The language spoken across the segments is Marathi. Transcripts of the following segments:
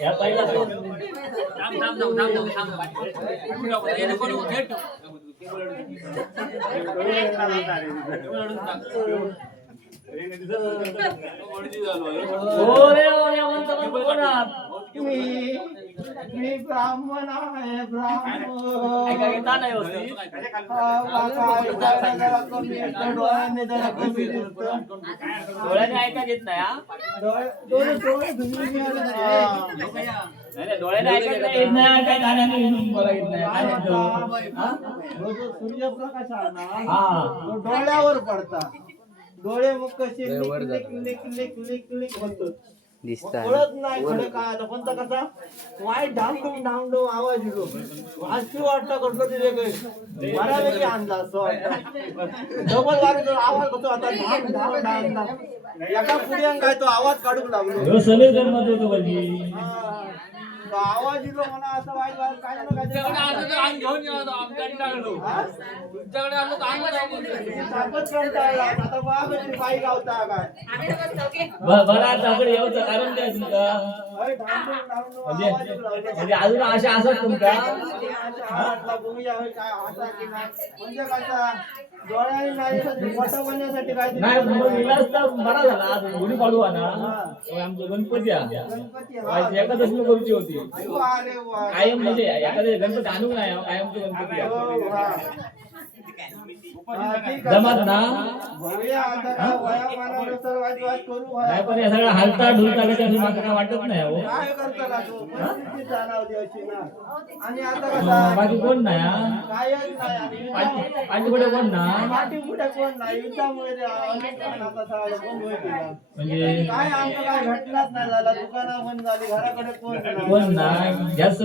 या पहिला मी ब्राह्मण आहे ब्राह्मण. डोळ्याने ऐका येत नाही. डोळ्याने ऐकत येत नाही. काय गाण्याने बोला येत नाही. सूर्यप्रकाश तो डोळ्यावर पडता. डोळे मग कसे लिक लिक लिक लिक लिक होतो. कळत नाही खरं काय आलं पण तर कसा वाईट ढामढूम ढामढूम आवाज येतो. अशी वाटतं गणपती वेगळे बऱ्यापैकी आणला असं वाटतं. डबल वारी आवाज होतो आता ढाम ढाम ढाम ढाम. एका पुढे काय तो आवाज काढू लागलो. आवाज येतो म्हणा असं वाईट वाईट काय ना काय आता बाई गावता काय कारण काय तुमका म्हणजे अजून आशा असत तुमका म्हणजे कसा डोळ्याने नाही मोठा बनण्यासाठी काय नाही बरा झाला आज गुढी पाडवा ना आमचा गणपती एकादशी करूची होती कायम म्हणजे एखाद्या गणपती आणू नाही कायमचा गणपती जमात ना नाही पण या सगळ्या हालता ढुलता मात्र काय वाटत नाही हो. बाकी कोण नाही पाठीपुढे कोण ना म्हणजे काय घटनाच नाही झाला. दुकाना बंद झाली घराकडे कोण नाही जास्त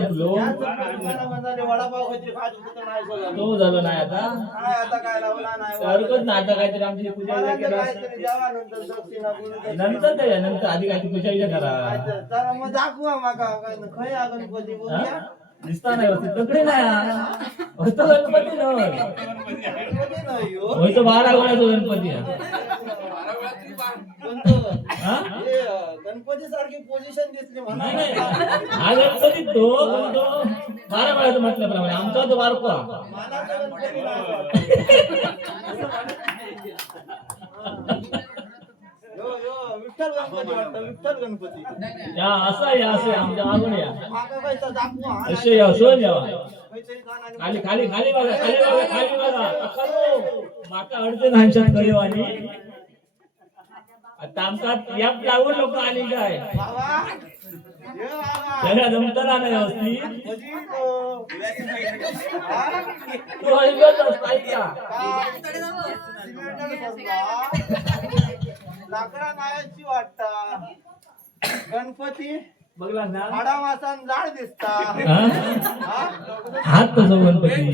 वडापाव तो झालं नाही आता आता काय हरकत नाही. आता काहीतरी आमची पूजा नंतर त्या नंतर आधी काहीतरी पूजा विजा करा. मग दाखवा माका खय गणपती बघूया. दिसता नाही होती तकडे नाही होतो गणपती होतो 12 वेळाचा गणपती गणपती सारखी पोझिशन दिसली म्हणा. हा गणपती तो 12 वेळाचा म्हटल्याप्रमाणे आमचा तो बारको विठ्ठल गणपती वाटतं. विठ्ठल गणपती या असं या असं आमच्या मागून या माका पैसा दाखवा. असे या सोय यावा काहीतरी गाणं खाली खाली खाली बघा खाली बघा खाली बघा माका अडचण आमच्यात कळेव आणि आता आमचा याप लावून लोक आली काय बाबा सगळ्या जमताना नाही व्यवस्थित तो ऐकत असताय का लाकडा नायाची वाटता. गणपती बघला ना हाडा मासान जाड दिसता. हात तसं गणपती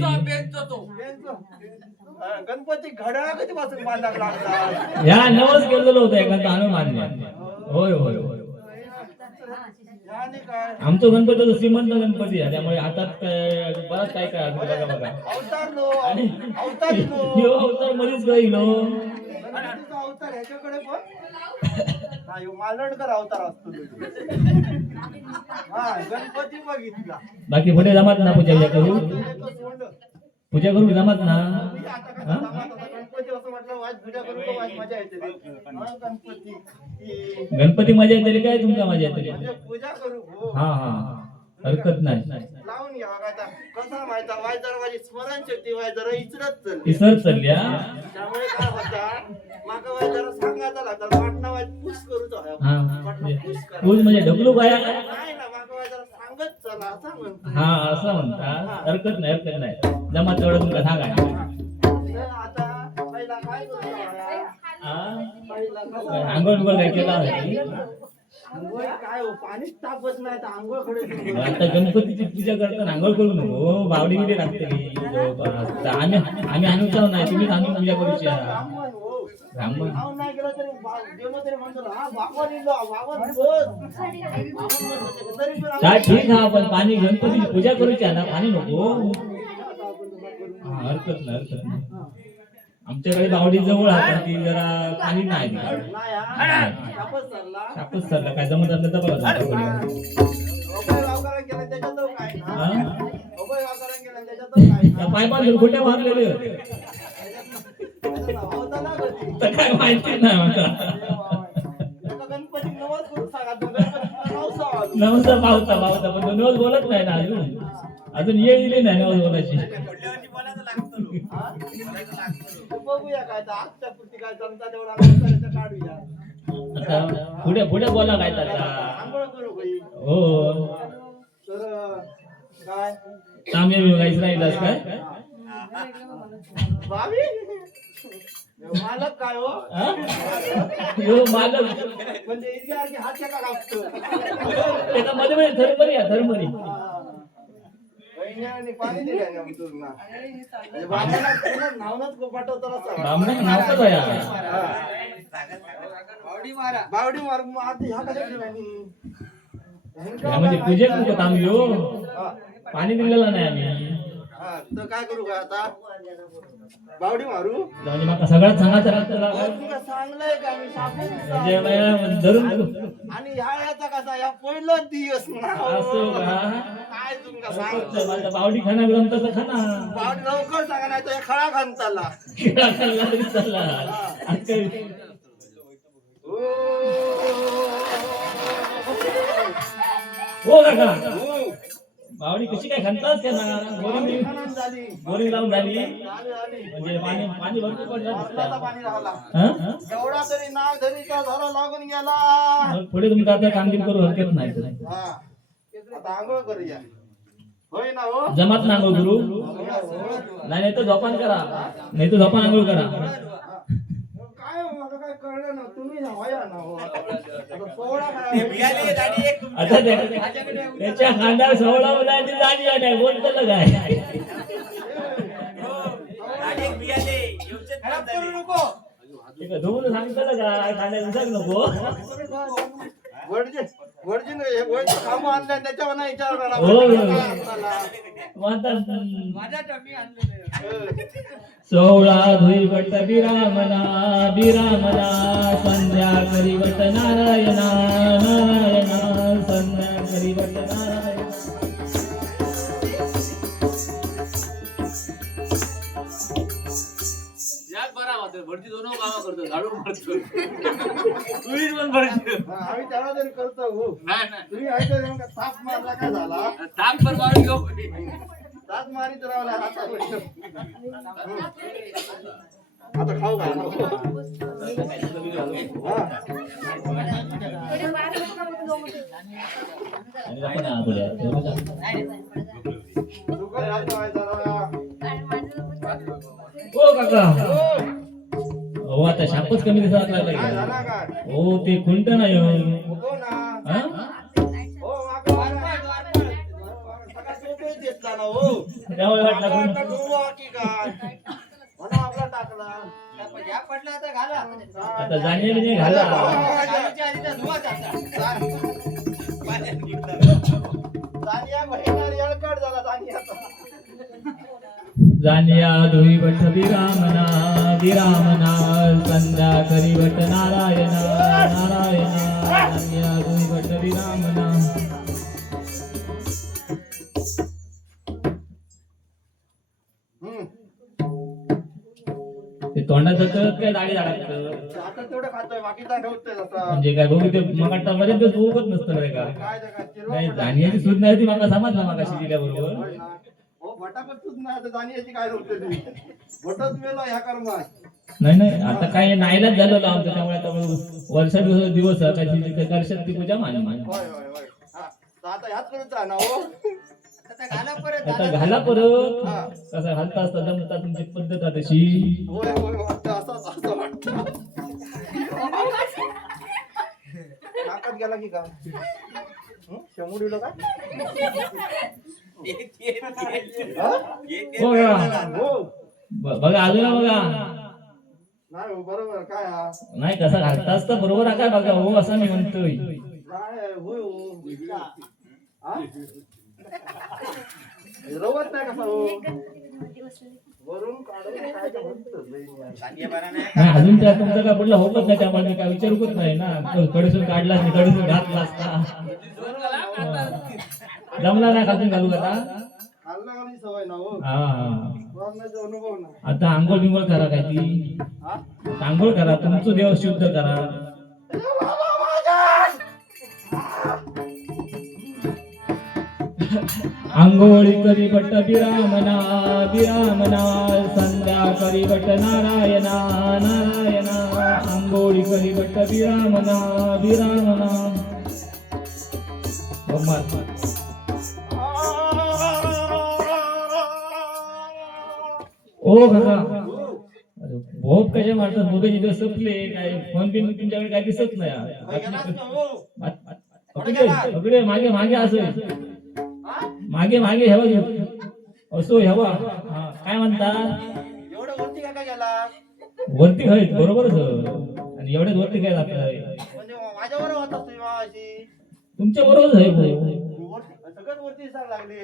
गणपती घड्याळ कधीपासून बांधायला लागतात. या नवस गेलेलो होतो एखादा आम्ही मान्य होय होय होय आमचा गणपती श्रीमंत गणपती आहे त्यामुळे हातात बराच काय काय बघा बघा अवतार मध्येच गईल अवतार ह्याच्याकडे पण मालडकर अवतार असतो. हा गणपती बघितला बाकी पुढे जमात ना पूजा करू पूजा करू जमात ना गणपती मजा येते काय तुमका मजा येते पूजा करू. हा हा हरकत नाही लावून घ्या कसा माहिती वाय जरा माझी स्मरणशक्ती वाय जरा इचरत इसरत चालल्या त्यामुळे काय होता माका वाय जरा सांगायचा लागला वाटणा वाय पुश करूच पूज म्हणजे ढकलू काय नाही ना माका वाय जरा सांगत चला असं म्हणतो. हा असं म्हणता हरकत नाही जमा तेवढं तुमका सांगा. आता पहिला काय करू आंघोळ काय केला काय पाणीच तापत नाही तर आंघोळ कडे. आता गणपतीची पूजा करताना आंघोळ करू नको बावडी बिडी लागते आम्ही आणूच नाही तुम्ही आणून पूजा करूची ब्राह्मण नाव नाही गेलं तरी गेलो तरी म्हणतो हा भागवत येतो भागवत बोल तरी पण हा ठीक हा पण पाणी गणपतीची पूजा करूची आहे ना पाणी नको हा, हरकत नाही आमच्याकडे बावडी जवळ आहे पण ती जरा पाणी नाही नाही हा कापस चालला शापच सरला काय जमत असलं तर बघा तुमच्याकडे. अभय गावकऱ्याला गेला त्याच्यात काय ना हा? अभय गावकऱ्याला गेला त्याच्यात काय त्या पायपान खोट्या मारलेले होते. ना होता ना कधी तर काय माहिती नाही मला एका गणपती नवस करून सांगा तो गणपतीचं नाव सांगा नवसा पावता पण तो नवस बोलत नाही ना अजून येळ दिली नाही नवस बोलायची बघूया काय तर आजच्या पुरती काय जमता तेवढा नवसाचं काढूया आता पुढे बोला काय त्याचा आंघोळ करू बाई हो तर काय तांबे गायच राहिलास काय भावी मालक काय हो हा? ह्यो मालक म्हणजे इतिहास हात का लागतो त्याचा मध्ये धर्मरी आहे धर्मरी वहिन्याने पाणी दिले ना तुझना म्हणजे बाबाला पुन्हा नावनच पाठवतो रस्ता ब्राह्मण नावच आहे बावडी मार मग आता ह्या कशा ठेवानी म्हणजे पूजेत नको तांबे पाणी दिलेलं नाही आम्ही हा तर काय करू का आता बावडी मारू म्हणजे मला सगळ्यात सांगायचं राहतं तुला सांगलंय का मी म्हणजे सांगून मला धरून आणि ह्या याचा कसा या पहिलाच दिवस ना हो. असं का? काय तुमका सांग माझा बावडी खाना ग्रंथ तर खाना बावडी लवकर सांगा नाही तर खळा खानताला खेळा खाल्ला तरी चालला आज काही हो काका बावडी कशी काय खांतात त्यांना बोरिंग लावून झाली म्हणजे पाणी भरपूर पडलं पाणी राहिला हा? एवढा तरी नाग धरीचा धरा लागून गेला मग पुढे तुमचं आता कामगिरी करू हरकत नाही तर. हा आता आंघोळ करूया होय ना हो जमात ना आंघोळ करू नाही तर झोपान करा नाही तर झोपान आंघोळ करा काय मला काय कळलं ना तुम्ही ना होया ना हो आता सोळा काय आता त्याच्या खांद्यावर 16 मुलांची जाणी आहे बोलतो काय खराब करू नको धुवून सांगतो काय खांद्यावर विसर नको वर्जिन काम आणलं त्याच्यावर नाही विचार सोळा धुई वट विरामना विरामना संध्या करी वट नारायणा नारायणा संध्या करी वट नारायणा आम्ही त्याला तरी करतो हो तुम्ही ऐकलं मग ताप मारला काय झाला ताप मारीत राहिला आता खाऊ घाला हो काका हो आता शापच कमी दिसत लागला काय झाला काय हो ते खुंट नाही हो. हो ना हा? हो सगळा सोपे देतला ना हो त्यामुळे वाटलं आपला खुंट. वाटलं डोळा की काय म्हणून आपला टाकला पडला आता घाला आता जाणे बिणे घाला जानिया बहिणार येळकट झाला जानियाचा जानिया धुई वट विरामना विरामना संध्या करी वट नारायणा नारायणा जानिया धुई वट विरामना ते तोंडाचं कळत काय दाढी दाडायचं आता तेवढं खातोय बाकीचा ठेवतोय आता म्हणजे काय बघू ते मगाटा मध्ये ते उगत नसतं रे का काय ते काय चिरवा नाही जानियाची सूद नाही ती मला समजला मागाशी दिल्याबरोबर होय ना. हो भटापतच नाही आता जानियाची काय होते भटच मेलो ह्या कर्मात नाही आता काय नाईलाज झालेलं आमचं त्यामुळे आता वर्षा दिवस काय करशक्ती पूजा माने होय होय होय हा तर आता ह्याच करत राहा ना हो आता घाला परत आता घाला परत हा. कसं घालता असता जमता तुमची पद्धत आहे तशी होय होय वाटतं असं वाटतं नाकात गेला की का शमुडीला काय हो का? हो बघा अजून बघा नाही हो, बरोबर काय हा? नाही कसा घालतास तर बरोबर आहे काय बघा हो असं मी म्हणतोय. नाही होय हो. हा? रवत नाही कसा हो वरून काढून काय ते म्हणतोच बाई. नाही अजून त्या तुमचं काय पडलं होतच नाही त्यामुळे मी काय विचारूच नाही ना. कडसून काढला नाही कडसून घातला असता जमला नाही खालून घालू आता. खाल्ला घालून सवय ना हो. हा हा वरणाचा अनुभव ना. आता आंघोळ बिंघोळ करा काय ती हा? आंघोळ करा तुमचं देव शुद्ध करा. आंघोळी करी बट विरामना विरामना संध्या करी बट नारायणा नारायणा आंघोळी करी बट विरामना विरामना. ओ काका अरे भोप कशा मारतात भोगाचे दिवस संपले काय फोन बिन तुमच्याकडे काय दिसत नाही अगडे मागे मागे असं मागे मागे हेवा असो हेवा काय म्हणता एवढं वरती का गेला वरती आहे बरोबरच आणि एवढ्याच वरती काय जात म्हणजे माझ्यावर होत असतो अशी तुमच्या बरोबरच आहे सगळ्यात वरती दिसायला लागले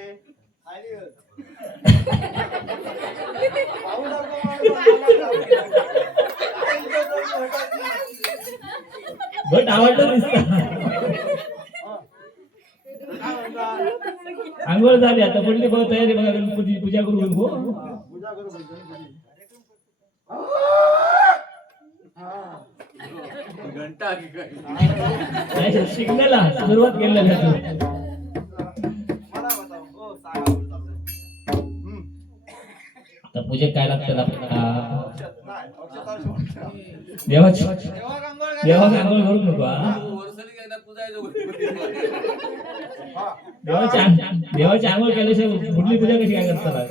बट आवडलं दिसत आंघोळ झाली आता पडली बघ तयारी बघा गणपती पूजा करू हो पूजा करू घंटा शिकण्याला सुरुवात केलेली आता पूजेत काय लागतं आपल्याला देवाची देवाची आंघोळ करू नको देवाची आंघोळ केल्याशिवाय कुठली पूजा कशी काय करतात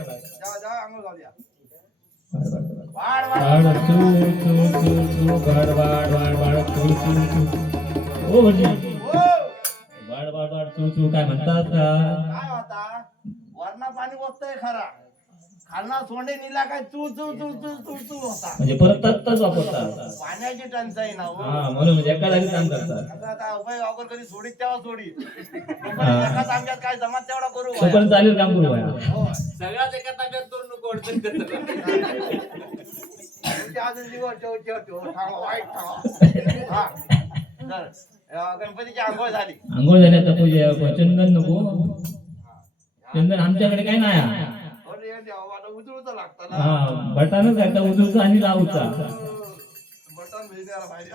काय म्हणतात वरणा पाणी बसतंय खरा खालना सोंडे निला काय तू तू तू तू तू तू होता म्हणजे परत तात्ताच वापरतात पाण्याची टंचाई ना हा म्हणून म्हणजे एका जागी काम करतात आता उभय वापर कधी सोडीत तेव्हा सोडीत एका तांब्यात काय जमात तेवढा करू तोपर्यंत चालेल काम करू सगळ्यात एका तांब्यात करू नको अजून जीव गणपतीची आंघोळ झाली आंघोळ झाली आता पूजा चंदन नको चंदन आमच्याकडे काय नाही उजळूचा लागतं हा बटानच घालता उजूचा आणि लावूचा बटन भेजायला पाहिजे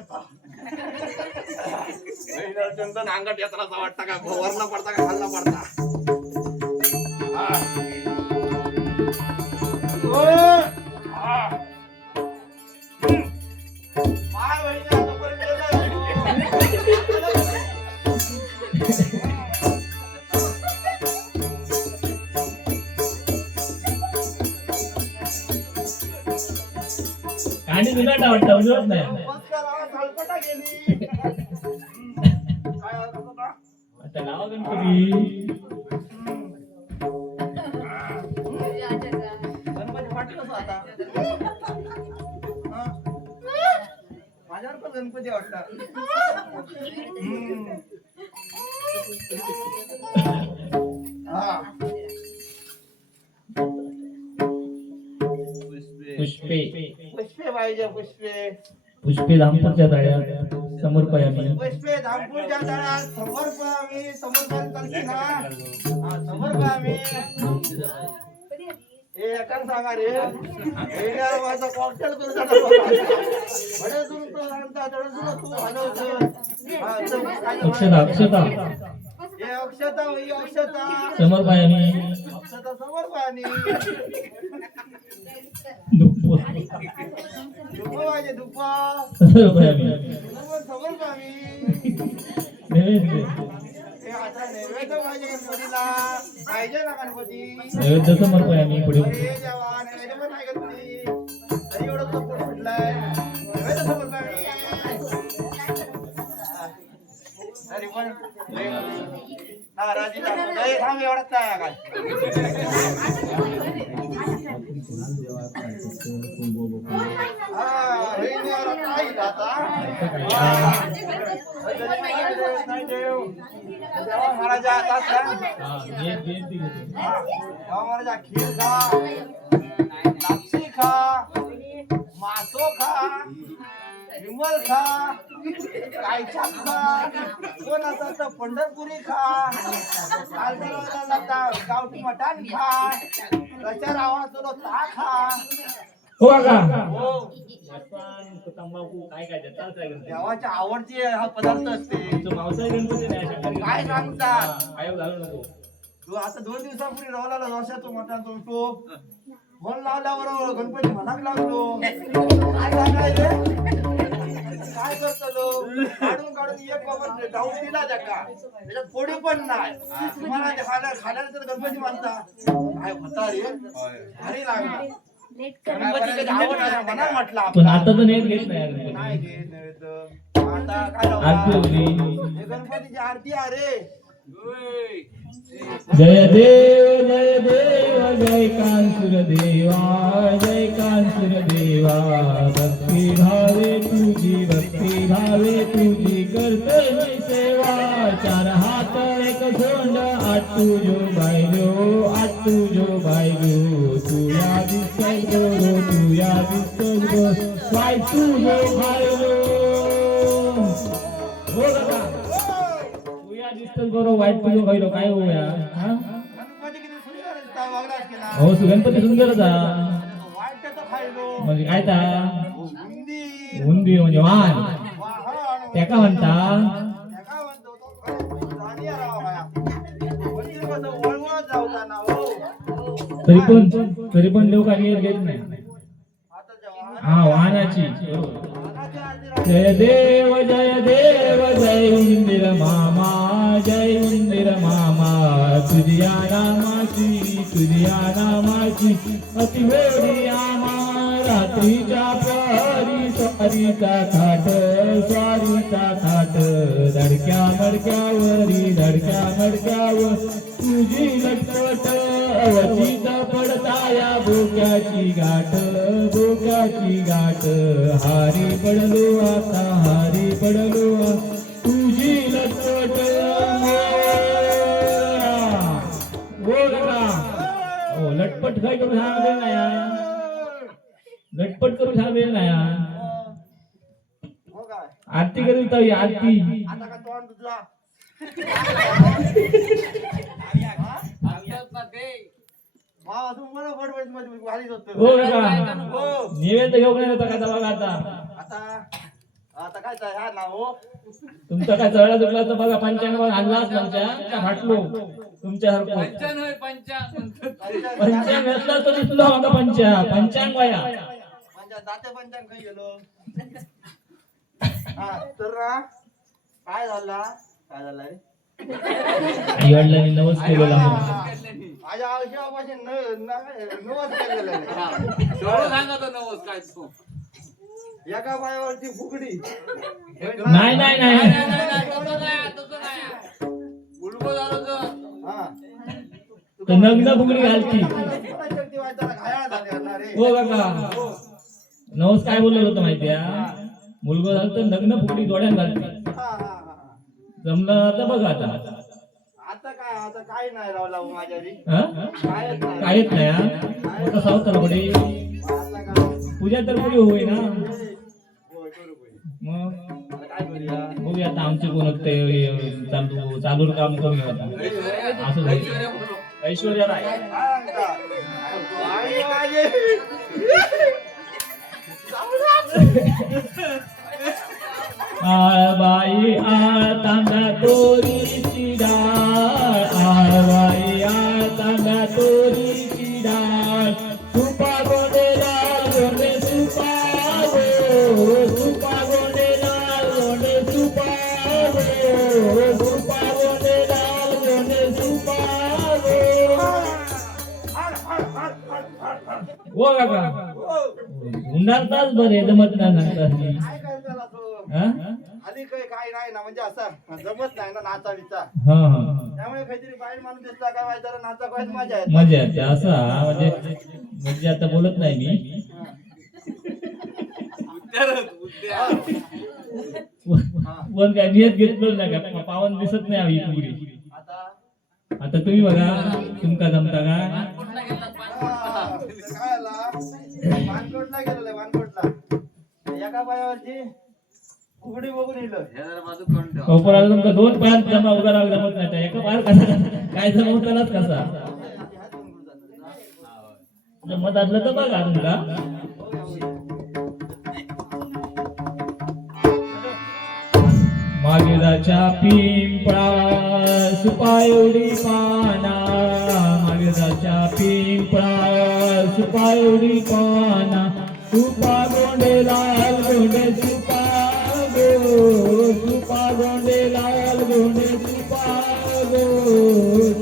चंदन अंगात येताना वाटतं का वरला पडता का खाल्ला पडता आणि तुला काय वाटतं उजवत नाही आता लावा गणपती गणपती वाटत कसं आता माझ्यावर पण गणपती वाटतात पुष्पे पुष्पे पाहिजे पुष्पे पुष्पे धामपूरच्या तळ्यात समर्पयामी पुष्पे धामपूरच्या तळ्यात समर्पयामी समर्पण समर्पयामी हे एकान सांगा रे माझा कॉकटेल करून अक्षता अक्षता हे अक्षता ही अक्षता समर्पयामी अक्षता समर्पयामी दुप्पो दुप्पा पाहिजे दुप्पा समर्पयामी समर्पयामी नैवेद्य हे आता नैवेद्य पाहिजे गणपतीला पाहिजे ना गणपती नैवेद्य समर्पयामी पुढे अरे देवा नैवेद्य पण नाही गणपती तरी एवढं पोट फुटलाय नैवेद्य समर्पयामी तरी पण नाराजी दाखवतोय थांब एवढाच काय काय हा काय आता नाही देव देवा महाराजा आता देवा महाराजा खीर खा लापसी खा मासो खा विमल खा कायचा खा कोण असेल तर पंढरपुरी खा गावठी मटण खा त्याच्या रावा तुला ता खा हो का हो तंबाखू काय काय चालतंय देवाच्या आवडती हा पदार्थ असते पावसाळी गणपती नाही काय सांगतात काय घालू नको तू आता 2 दिवसापूर्वी रावला वर्षातो मटण तो फोन लावल्यावर गणपती म्हणाक लागलो काय सांगायचे काय करतो काढून काढून एक बाबा डाऊन दिला त्याका त्याच्यात फोडी पण नाही तुम्हाला खाण्याला तर गणपती मानता काय होता रे भारी लागला गणपती आवड आहे म्हणा म्हटलं पण आता तर नेट घेत नाही नाही घेत नाही तर आता काय आरती होती. हे गणपतीची आरती अरे जय देव जय कांसुर देवा जय कांसुर देवा भक्ती भावे तुझी करते मी सेवा चार हात एक सोंड आटू जो बायलो तुया दिसत गो वाय तुझो बायलो हो का बरोबर वाईट तुझं खायलो काय होऊया गणपती किती सुंदर दिसता वागलास की ना हो गणपती सुंदरच वाईट तर खायलो म्हणजे काय ता हुंदी हुंदी म्हणजे वाहन वाहन त्याका म्हणता त्याका म्हणतो तो झाली राव बाया मंदिर कसं वळवळत जाऊता ना हो तरी पण देव काही घेत नाही आता जेव्हा हा वाहनाची बरोबर वाहनाच्या आरती जय देव जय उंदीर मामा तुझ्या नामाची अति गोडी आमा रात्रीच्या प्रहरी स्वारीचा थाट धडक्या मडक्यावर तुझी लटपट अवचित पडताया बोक्याची गाठ हारी पडलो तुझी लटपट बोल का हो लटपट काय करू सांगले नाही लटपट करू सांगले नाही हो काय आरती करीत आरती आता का तोंड तुझला अजून मला बडबड मध्ये भारीच होतं हो का निवेद घेऊन नाही होता का बघा आता आता काय ह्या ना हो तुमचा काय चढा दुखला तर बघा पंचांग आणलाच तुमच्या का फाटलो तुमच्या पंचांग असला तर दिसलो होता पंचांग वया दाते पंचांग काही गेलो हा तर ना काय झाला रे आई वडिलांनी नवस केलेला माझ्या आयुष्यापाशी नवस केलेला एका पायावरती फुगडी नाही नग्न फुगडी घालती हो काका नवस काय बोललेलं होतं माहितीये मुलगा झालं तर नग्न फुगडी डोळ्यात घालती जमलं तर बघा आता काय नाही रावला माझ्या काहीच नाही मोठा सावतर बडी पूजा तर पुरी होई ना मग बघूया आता आमचे कोण चालू काम करूया आता असं ऐश्वर्या राय बाई तांब्या तोरीची डाळ बाई तांब्या तोरीची डाळ सुपा गोडेला गोडे सुपा गोडेला गोडे सुपा गोडेला गोडे सुपा हो काका उन्हाळताच बरे जमत नाही आधी काय नाही ना म्हणजे असं जमत नाही ना नाचा विचा त्यामुळे काहीतरी बाहेर माणूस दिसला काय वाईट नाचा काय मजा येते असं म्हणजे आता बोलत नाही मी पण काय नियत घेतलं नाही का पावन दिसत नाही ही पुरी. आता तुम्ही बघा तुमका जमता का? काय आला वानकोटला गेलेलं वानकोटला एका पायावरची उघडी बघून येलं कोपराला तुमका दोन पायात जमा उभा राहावं जमत नाही. त्या एका पायात कसा काय जमवतानाच कसा जमत असलं तर बघा तुमका. मागिराच्या पिंपळा सुपा एवढी पाना, मागिराच्या पिंपळा सुपा एवढी पाना, सुपा गोंडे लाल गोंडे सुपा गो, सुपा गोंडे लाल गोंडे सुपा गो,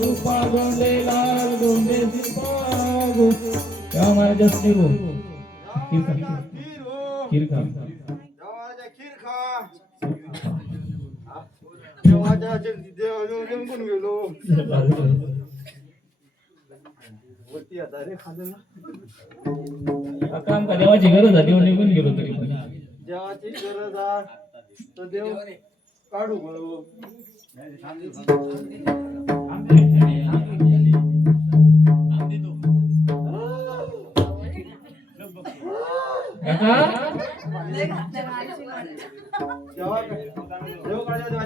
सुपा गोंडे लाल गोंडे सुपा गो. तेव्हा मला जास्त गो खीर खा खीर खा देवाच्या जंगून गेलो वरती आता रे खाल्लं ना काम का देवाची गरज आहे देव निघून गेलो तरी पण देवाची गरज आहे तर देव काढू गो.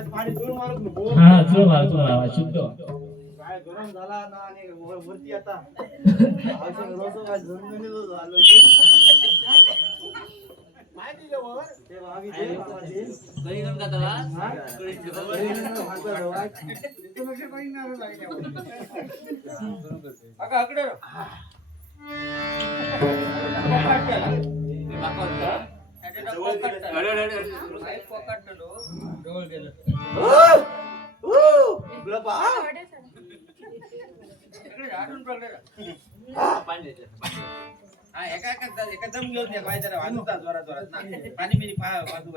हा चुळ मार शुद्ध काय गरम झाला ना आणि वरती आता रोज काय झणझणीत झालं ते भाभी ते बाबाजी काही गण का दवा हां आकडे एकदम घेऊन द्या पाहिजे वाजवता जोरात जोरात ना पाणी मिनी वाजू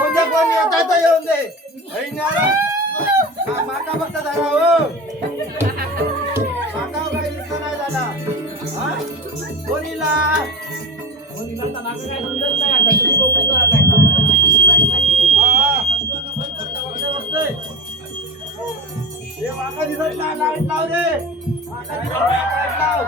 येऊन दे माका फक्त झाला हो माका काही दिसत नाही झाला कोणीला तर मागं काय समजत नाही आता तुम्ही बघून जा आता. माका दिसत नाही लाईट लाव रे माका दिसत नाही लाईट लाव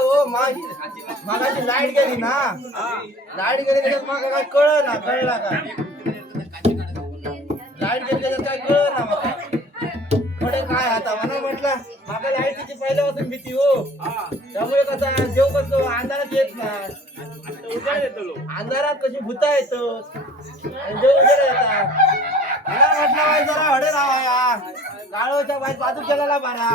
हो मागाची लाईट गेली ना लाईट गेली त्याच्यात मग काय कळला का लाईट गेली त्याच्यात काय कळलं ना मला कडे काय आता म्हणा म्हटलं मागा लाईटीची पहिल्यापासून भीती हो त्यामुळे कसा देव कसं अंधारात येत नाही अंधारात कशी भूता येत आणि देव उजेड येतात मला म्हटलं बाई जरा हडे राहा गाळोच्या बाहेर बाजू केला बारा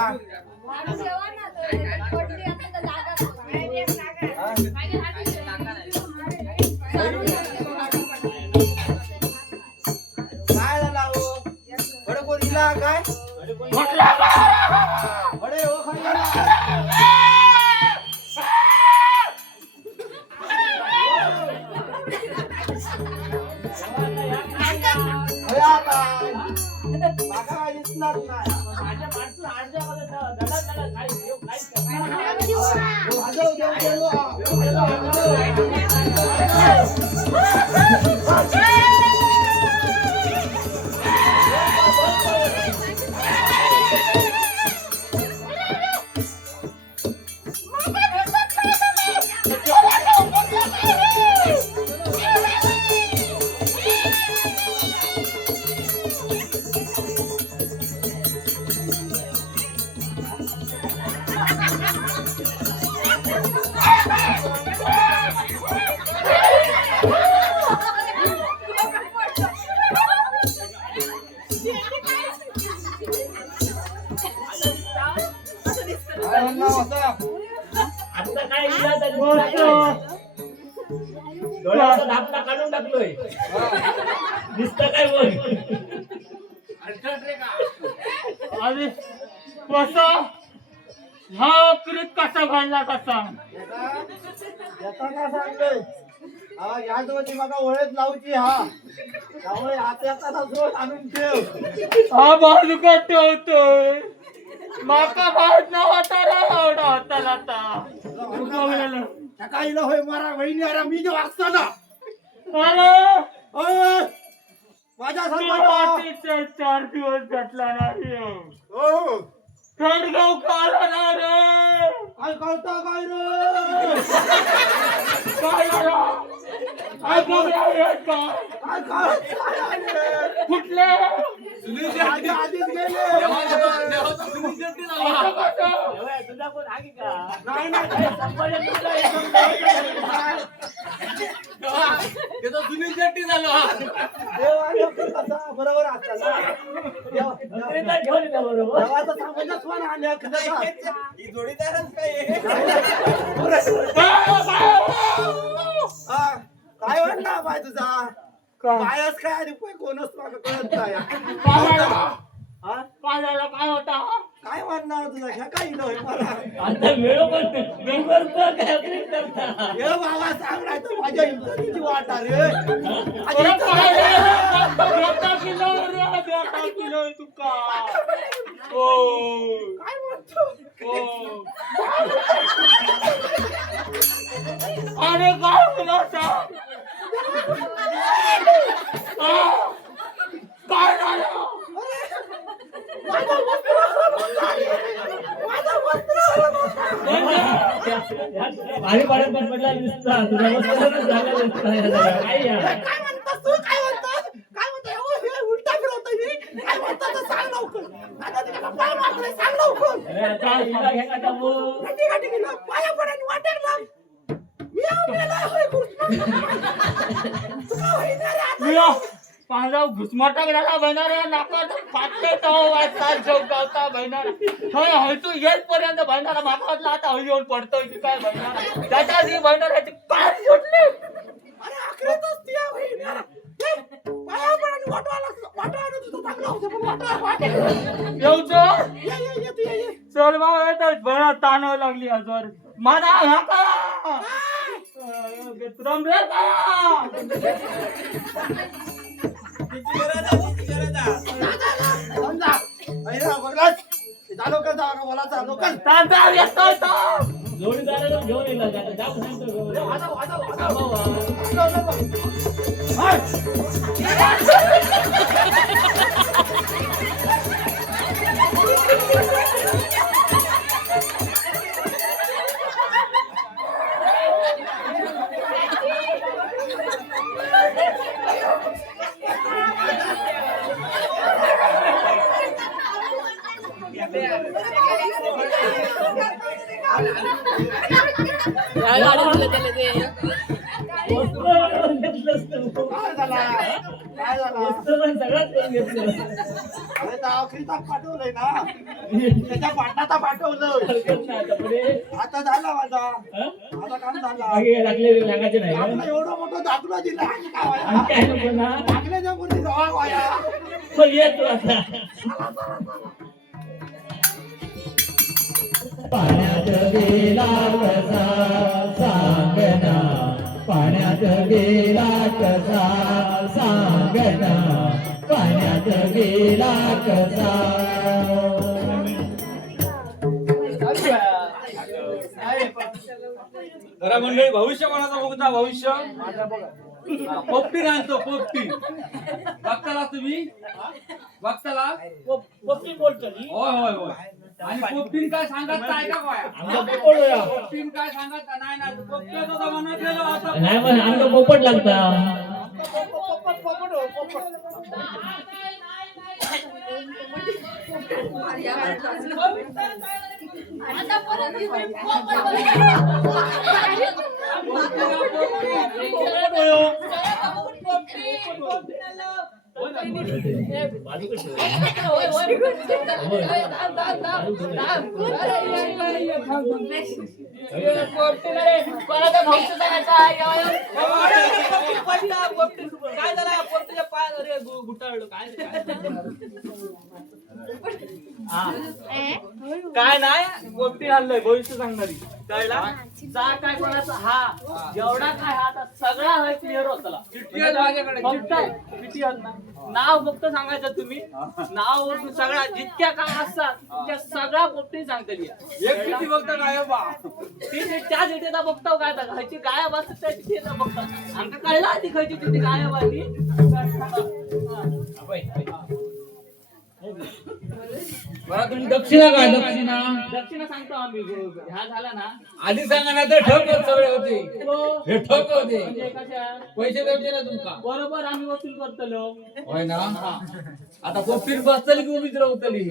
काय झाला हो बडे कोण दिला काय बडे हो काय दिसणार डोळ्याचा धापला काढून टाकलोय दिसतं काय बोल अरे कसा हा कृत कसा घालला कसा याचा काय सांगतोय याच वरती मला ओळख लावची हा त्यामुळे आता जोड आणून ठेव हा बाजू का ठेवतोय माका भात नव्हता रे एवढा होता आता सकाळीला होय मारा वहिनी अरे मी जो असताना अरे माझ्या सुरुवातीचे 4 दिवस भेटला नाही हो थंडगाव काला ना रे काय करता काय रे काय झालं काय बघा येत का काय कुठले आधीच गेले तुझा कोण आहे का नाही बरोबर काय म्हणणार बाय तुझा पायच काय आणि कोणच कळत नाही काय झालं काय होता काय म्हणणार तुझा ह्या काही नव्हे मला आता वेळ पण हे बाबा सांग नाही तर माझ्या इज्जतीची वाट रे किलो तुका काय म्हणतो अरे काय होता काय झालं पाणी पाण्यात पटपटला दिसता तुझा काय म्हणतोस तू काय म्हणतो उलटा फिरवतोय मी काय म्हणतो तर सांग लवकर आता तिला पाय मारले सांग लवकर अरे आता हिला घे का टाकू गाठी गेला पाया पडून वाटेल मी आलेला होय तू होईना रे आता माझा घुसमटा गेला बहिणारा नाकात फाटले तो वाजता जोगावता बहिणारा होय तू येईपर्यंत बहिणारा मागातला आता हळू येऊन पडतोय की काय बहिणारा त्याच्या आधी बहिणाऱ्याची काय सुटली अरे आखरेतच ती होईना पाया पडून वाटवाला तुझं चांगलं होतं पण वाटेल येऊच ये चल बाबा येतच बहिणा ताणव लागली आजवर माझा ह्या का रमरे का जोडीदाराला घेऊन येईल जाऊ काय झाला काय झाला सगळ्यात करून घेतलं. अरे तर आखरीचा पाठवलंय ना त्याच्या पाटणाचा पाठवलं हरकत नाही आता पुढे. आता झाला माझा हं? माझा काम झाला बाकी लागले सांगायचे नाही आपलं हं? एवढं मोठं दाखला दिलं आणि काय आणि व्हायला? काय नको ना दाखल्याच्या पुढे जवळ व्हाया. मग येतो आता. पाण्यात गेला कसा सांगना, पाण्यात गेला कसा सांगना, पाण्यात गेला कसा. जरा मंडळी भविष्य कोणाचं बघता भविष्य पोपटी आणतो पोपटी बघताला तुम्ही बघताला पोपटी बोलतो नी. होय होय होय आणि पोपटीन काय सांगत काय का काय आमचा पोपट होया. पोपटीन काय सांगत नाही ना पोपटीचा जमाना गेलो आता नाही पण आमचा पोपट लागता. काय झाला पोपटीच्या पाय गुटाळलो काय काय नाही पोपटी आणलंय भविष्य सांगणारी कळला जा काय कोणाचा हा एवढा काय हा आता सगळा हा क्लिअर होता नाव फक्त सांगायचं तुम्ही नाव सगळा जितक्या काय असतात त्या सगळ्या पोपटी सांगतली एक किती बघता काय बा त्या जिथेचा बघताव काय खायची गायब असतात त्या तिथेचा बघतात आमका कळला ती खायची तिथे गायब आली बरं तुम्ही दक्षिणा काय दक्षिणा दक्षिणा सांगतो आम्ही ह्या झाला ना आधी सांगा ना तर ठोक सगळे होते हे ठोक होते म्हणजे कशा पैसे द्यायचे ना तुमका बरोबर आम्ही वसूल करतलो होय ना आता पोपटीत बसतली की उभीच राहतली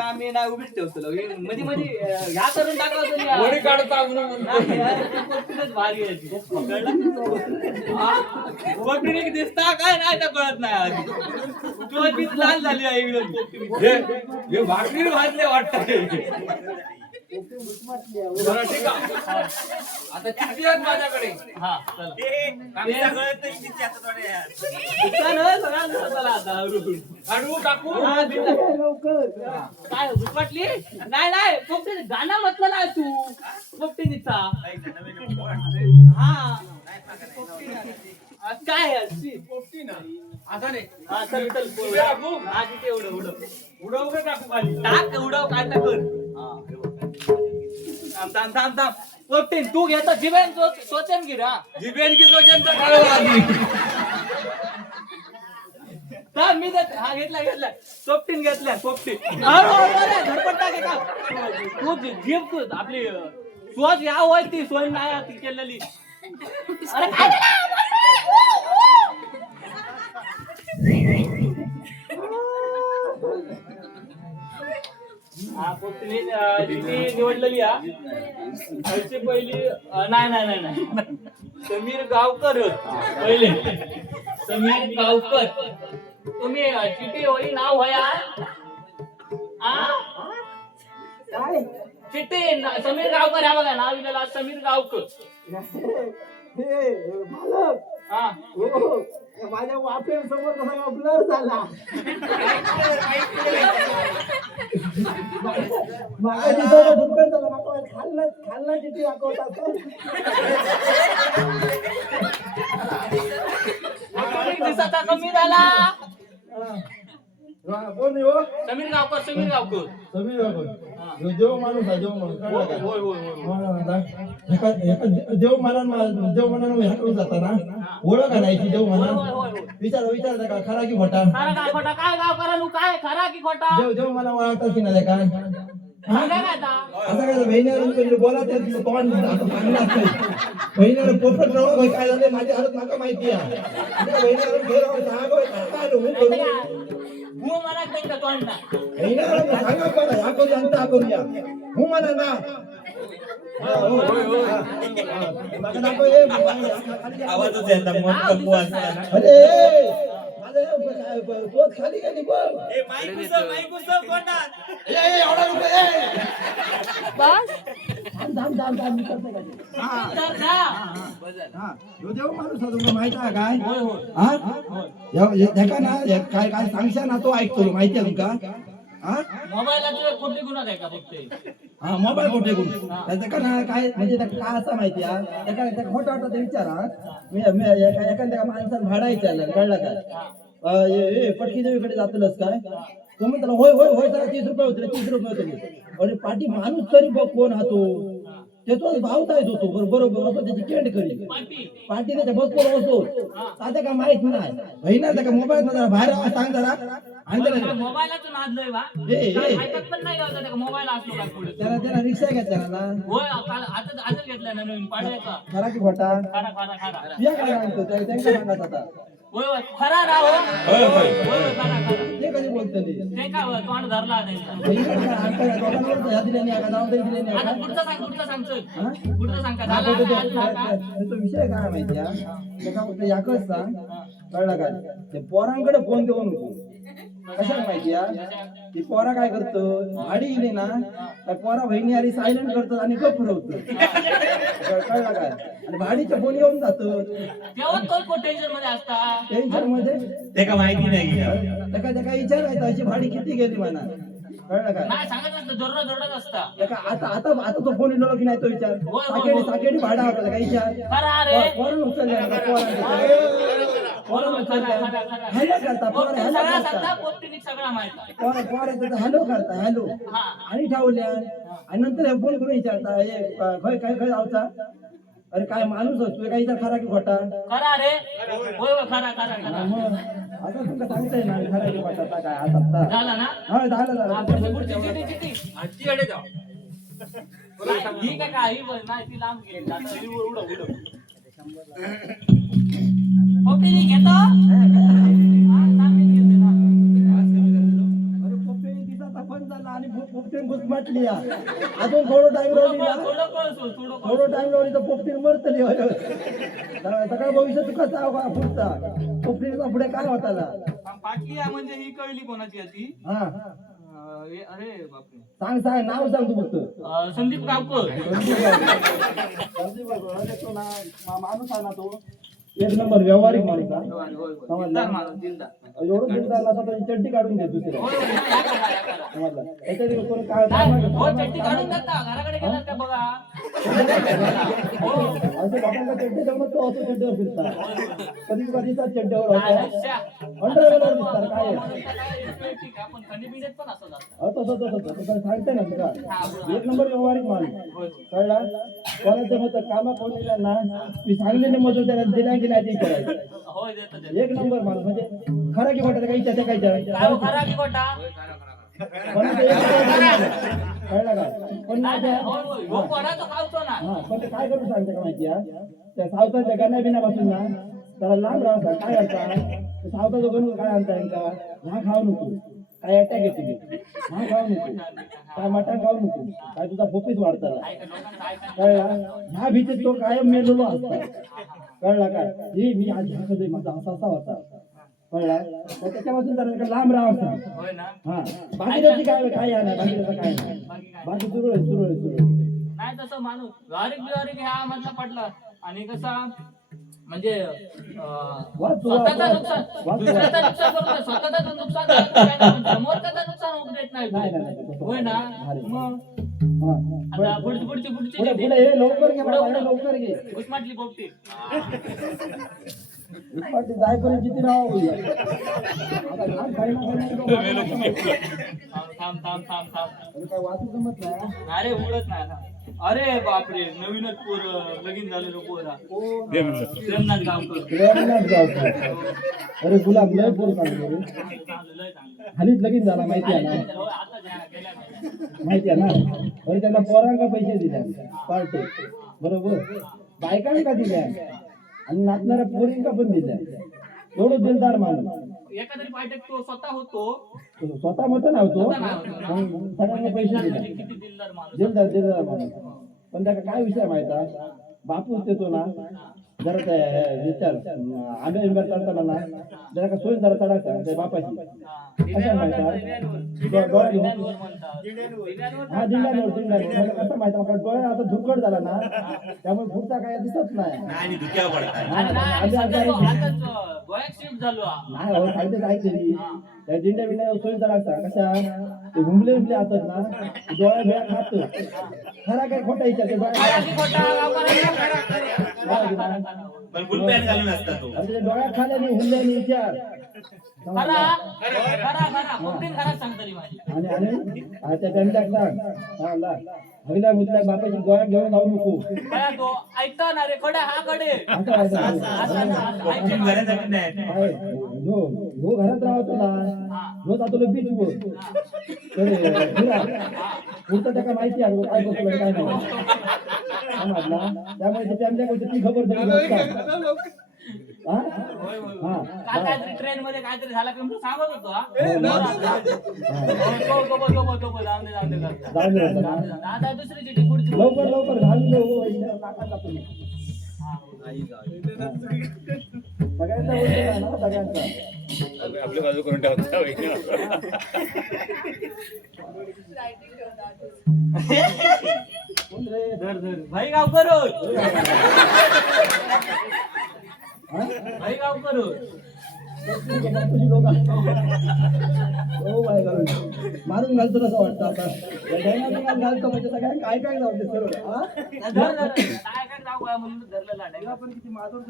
आम्ही नाही उभीच ठेवतलो मध्ये मध्ये ह्या करून टाकला तरी वडी काढता म्हणून भारी आहे पोपटी दिसता काय नाही तर कळत नाही आधी तुला पीच लाल झाली आहे एकदम पोपटी हे भाकरी भाजले वाटत बरं ठीक आहे आता किती आहेत माझ्याकडे हा काढू टाकू काय वाटली नाही नाही पोपटी गाणं म्हटलं नाही तू पोपटीचा हा काय पोपटी ना आता नाही हा चल चल टाकू? हा तिथे उडव उडव उडव का टाकू खाली टाक उडव काय तर कर थांब थांब थांब थांब पोपटीन तू घेतो जीवन सोचन गिरा जिबेन की सोचन तर काढू आधी थांब मी देत हा घेतला घेतला पोपटीन घेतल्या पोपटी अरे धडपड टाके का तू जीव तू आपली सोच या होय ती सोय नाही ती केलेली अरे काय हा पोपटीने जिथे निवडलेली हा खायची पहिली नाही नाही नाही नाही समीर गावकर पहिले समीर गावकर तुम्ही चिठी होई नाव होया चिठी समीर गावकर ह्या बघा नाव दिलेला समीर गावकर मालक हा माझ्या वापेर समोर कसा ब्लर झाला माझ्या दिसाला दुर्गड झाला माका खाल्ला खाल्ला किती दाखवता दिसाचा कमी झाला कोण हो समीर गावकर समीर गावकर समीर बाबा देव माणूस आहे देव माणूस कळलं का? होय होय देव मानानं ह्याकडून जाता ना ओळख आणायची देव होय माना होय होय होय विचारता का खरा की खोटा खरा काय खोटा काय गावकरा नु काय खरा की खोटा देव मला ओळखता की नाही का सांगा काय आता आता काय बहिणीला बोला ते तोंड बहिणीला पोपट राव काय झालं माझ्या हात माका माहिती आहे बहिणीला सांगा भू मला त्यांना तोंड ना सांगा बरं ह्या करू आणि त्या करूया हो म्हणा ना माका दाखव, ए, खाली घे. आवाजच येतात मग कंपू असताना. अरे पोत खाली गेली बघ. ए, एवढा रुपये, ए. थांब, मी करतो काय ते. हा, ह्यो देव माणूस आहे, तुला माहित आहे काय? हा? देखा ना, काय काय सांगशा ना तो ऐकतो, माहिती आहे तुमका? हा? मोबाईलाचे कुठले गुन्हा आहे का फक्त हा, मोबाईल कुठे गुण त्याचं का ना काय म्हणजे त्याचं काय असं माहिती आहे त्या खोटा वाटत विचारा मी एखाद्या माणसाला भाडा विचारलं कळलं काय पटकी देवीकडे जातलच काय तुम्ही त्याला होय होय होय त्याला 30 रुपये होते 30 रुपये होते आणि पाठी माणूस तरी बघ कोण हा तो त्याचा भावता येतो तो बरोबर असतो त्याची केंड करी पाठी त्याच्या बसवर असतो साध्या का माहित नाही बहिणा त्या मोबाईल जरा बाहेर सांग जरा आणि त्याला मोबाईलाच नाद लय बा ए, ए. ऐकत पण नाही होता त्या मोबाईल असतो काय पुढे त्याला रिक्षा घेतला ना होय काल आता घेतला ना नवीन पाडव्याचा खरा की खोटा खरा तुझ्या काय सांगतो त्यांना सांगत आता होय होय खरा राव होय होय खरा ते कधी बोलतले ते काय तोंड धरला त्यांचा आता पुढचं सांगतोय पुढचं सांग का झाला तो विषय काय माहितीया याकच सांग कळलं काय ते पोरांकडे फोन देऊ नको कशाला माहितीया ती पोरा काय करतो भाडी गेली ना त्या पोरा बहिणी आली सायलेंट करतात आणि गप फिरवतो कळलं काय आणि भाडीच्या फोन येऊन जातो तेव्हा तो टेन्शन मध्ये असता टेन्शन मध्ये ते का माहिती नाही त्या विचारायचं अशी भाडी किती गेली म्हणा कळलं काय नाही सांगत असतं जोरत असता आता तो फोन येलो की नाही तो विचार साकेडी भाडा होता काय विचार खरा रे पोरण उचलले हॅलो करता हॅलो आणि ठेवल्या आणि नंतर फोन करून विचारता काय काय जावचा अरे काय माणूस असतोय काही तर खरा की खोटा खरा रे होय खरा मग आता तुमका सांगताय ना खरा की खोटा काय आता झाला ना हा झालं ही काय नाही ती लांब गेली घेतो आणि घुसमाटली अजून थोडं टाइम लावली तर पोपटीन मरतली सकाळ भविष्य तुका पुढचा पोपटीचा पुढे काय होता पाटली म्हणजे ही कळली कोणाची ती हा अरे बापरे सांग नाव सांग तू फक्त संदीप गावकर माणूस आहे ना तो एक नंबर व्यवहारिक माणूस एवढं दिलदार आता चड्डी काढून घे दुसऱ्या त्याच्यात कोणी काय चड्डी काढून देता घराकडे गेला का बघा असं लोकांना चड्डी जमत तो असं चड्डीवर फिरता कधी कधीचा चड्डीवर अंडरवेअर दिसतात काय तसं सांगते ना तुला एक नंबर व्यवहारिक माणूस कळला कोणाचं मत कामा कोण दिला ना मी सांगलेले मजूर त्याला दिला की नाही ते करायचं एक नंबर माणूस म्हणजे खरा की खोटा काही त्याच्या काही खरा की खोटा कळला का पण पण ते काय करू सांगते का माहिती त्या सावताच्या गाण्या बिण्यापासून ना त्याला लांब राहता काय करता सावताचं बनवून काय आणता का ह्या खाऊ नको काय अटॅक येतो हा खाऊ नको काय मटण खाऊ नको काय तुझा भोपीच वाढता कळला ह्या भीतीत तो कायम मेलेलो असता कळला काय ही मी आज ह्या कधी माझा असा होता कळला त्याच्यापासून जरा लांब राहावं हा बाकी त्याची काय काय नाही बाकी त्याचं काय नाही बाकी सुरू आहे नाही तसं माणूस वारीक ह्या मधला पडला आणि कसा म्हणजे स्वतःचं नुकसान स्वतःचं नुकसान समोरचं नुकसान होऊ देत नाही होय ना मग आता पुढची लवकर घे घुसमाटली पोपटी जायपर्यंत किती नाव थांब काय वाचू जमत नाही अरे उडत नाही अरे बापरे नवीनच पोर लगीन झालेलो पोरा प्रेमनाथ गावकर अरे गुलाब लय पोर काढले हालीच लगीन झाला माहिती आहे ना अरे त्यांना पोरांका पैसे दिले पार्टी बरोबर बायकांका दिल्या आणि नाचणाऱ्या पोरींका पण दिल्या एवढं दिलदार माणूस एखाद्या पार्टीत तो स्वतः होतो स्वतः मत नव्हतो सगळ्यांना पैसे दिले दिलदार माणूस पण त्याचा काय विषय माहिती बापूच देतो ना जरा ते विचार आंब्या बिंब्या चढताना ना जरा का सोय जरा चढायचा त्या बापाची कशा माहिती डोळा घेऊन हा जिल्ह्यावर कसं माहिती मला डोळ्या आता धुकट झाला ना त्यामुळे पुढचा काय दिसत नाही नाही हो सांगते काहीतरी त्या जिंड्या बिंड्या सोय चढायचा कशा ते हुंबले हुंबले असतात ना डोळ्या बिळ्या खातो खरा काय खोटा विचार ते डोळ्या खाल्याने हुंबल्याने विचार आणि त्या बँकात सांग हा ला हवीला मुद्दा बापाची गोळ्या घेऊन जाऊ नको हो घरात राहतो ना हो जातो बीच वर पुढचं त्याला माहिती आहे काय बसलं काय नाही समजला त्यामुळे त्यांच्याकडे ती खबर ट्रेन मध्ये काहीतरी झाला की सांगत होतो आता दुसरी चिठी पुढची लवकर लवकर घालून सगळ्यांचा सगळ्यांचा आपली बाजू करून ठेवता भाई गाव करू भाई गाव करू मारून घालतो असं वाटतं आता घालतो म्हणजे सगळ्या काय काय जाऊ सर्व पण किती माधुर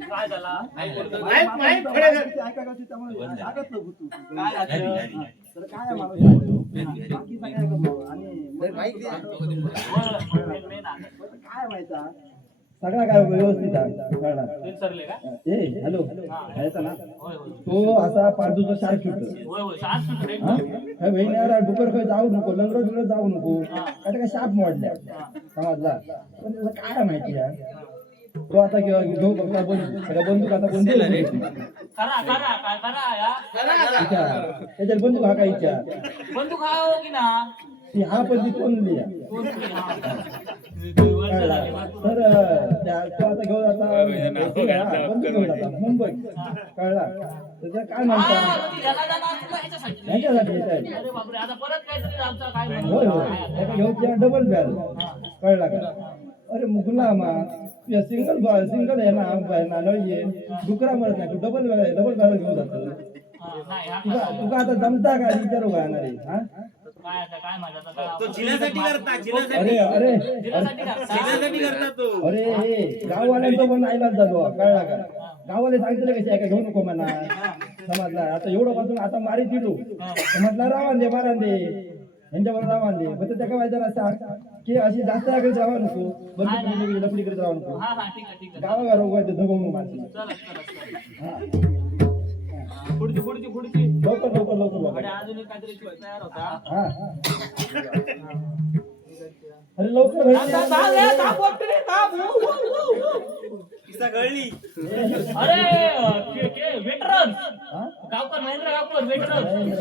काय झाला तर काय माणूस बाकी सगळ्या काय माहिती सगळा काय व्यवस्थित आहे हॅलो घ्यायचा ना तो असा पाठदूचा शार्क काय बहिणी डुकर खय जाऊ नको लंगर बिंगर जाऊ नको काय काय शाप मोडल्या समजला पण त्याचं काय माहिती आहे तो आता किंवा घेऊ बघता सगळ्या बंदूक आता त्याच्यात बंदूक हा काय इच्छा बंदूक हा की ना ती हा पण ती कोण लिहा तर तो आता घेऊन आता बंदूक घेऊन जाता मुंबई कळला त्याचं काय म्हणतात ह्याच्यासाठी होय होय त्याचा घेऊन डबल बॅल कळला का अरे मुकुला सिंगल आहे ना नळी डुकरा मरत नाही तू डबल बॅरल घेऊन जातो तुका आता जमता का विचारू का येणार हा अरे अरे अरे हे गाववाल्यांचा पण आईलाच जातो कळला का गाववाले सांगितलं कशी आहे का घेऊ नको म्हणा समजला आता एवढं पासून आता मारी चिडू म्हटलं रावान दे मारा दे यांच्यावर रावान दे फक्त त्या काय असा की अशी जास्त आकडे जावा नको लपडी करत राहा नको गावागाव धगवून मारते पुढची पुढची पुढची लवकर लवकर लवकर अजून काहीतरी तयार होता अरे लवकर अरे वेटरन गावकर महेंद्र गावकर वेटरन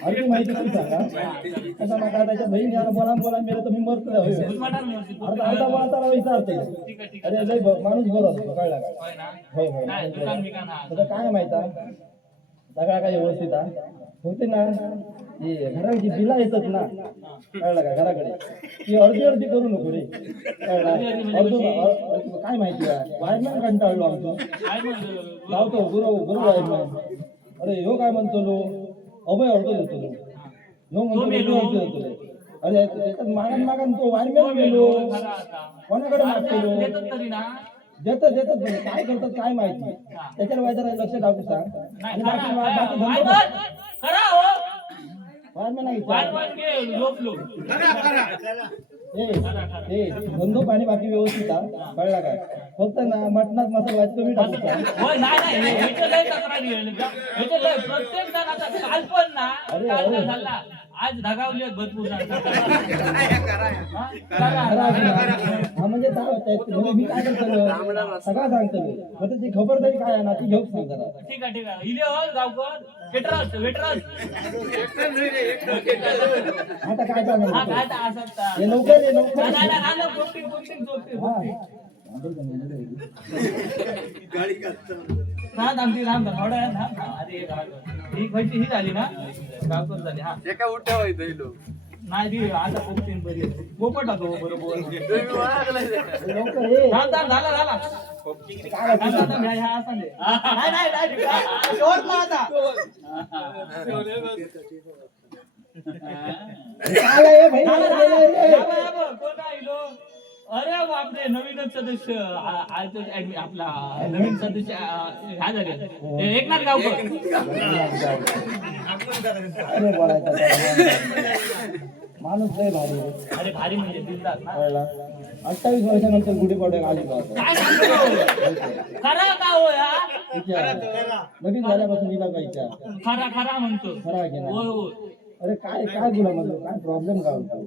अरे माहिती नाही सांगा कसा माझ्या त्याच्या बहीण याला बोला मेलं तर मी मरतो अर्धा बोला विचारते अरे लय माणूस बोलत कळला का होय होय काय माहिती सगळा काय व्यवस्थित होते ना घराची बिला येतात ना कळलं का घराकडे ती अर्धी अर्धी करू नको रे कळला काय माहिती वायरमॅन कंटाळलो आमचं लावतो गुरु वायरमॅन अरे ह्यो काय म्हणतो लो अभय अर्धो देतो ह्यो म्हणतो अरे त्याच्यात मागण तो वायरमॅन गेलो कोणाकडे मागतो देतात काय करतात काय माहिती त्याच्यावर वायदा लक्ष टाकू सांग आणि बाकी वायरमॅन नाही धंदो पाणी बाकी व्यवस्थित हा कळला काय फक्त ना मटणात मसाला वाच कमी टाकूचा होय नाही ह्याचं लय तक्रारी आहे. ह्याचं लय प्रत्येक जण आता काल पण ना काल काय झाला आज धगावली आहेत भरपूर जण. हा म्हणजे मी काय करतो सगळं सांगतो म्हणजे ती खबरदारी काय आहे ना ती घेऊन सांग जरा. ठीक आहे इले हो गावकर वेटरस आता काय चालणार हा काय तर असं हे लवकर ये लवकर नाही गोष्टी थांब थोडा अरे ही खयची ही झाली ना गावकर झाली हा एका उठ्या व्हायचं नाही ती आता पोपटी बरी पोपट होतो बरोबर लवकर ये झाला काय आहे भाई अरे बापरे नवीनच सदस्य आपला नवीन सदस्य ह्या झाले एकनाथ गावकर. अरे बोलायचं माणूस लय भारी अरे भारी म्हणजे दिसतात ना. 28 वर्षानंतर गुढीपाडव्याक आली काय सांगतो खरा का हो या लगीन झाल्यापासून हिला कायच्या खरा म्हणतो खरा की होय नाही होय अरे काय काय तुला म्हणजे काय प्रॉब्लेम काय होतो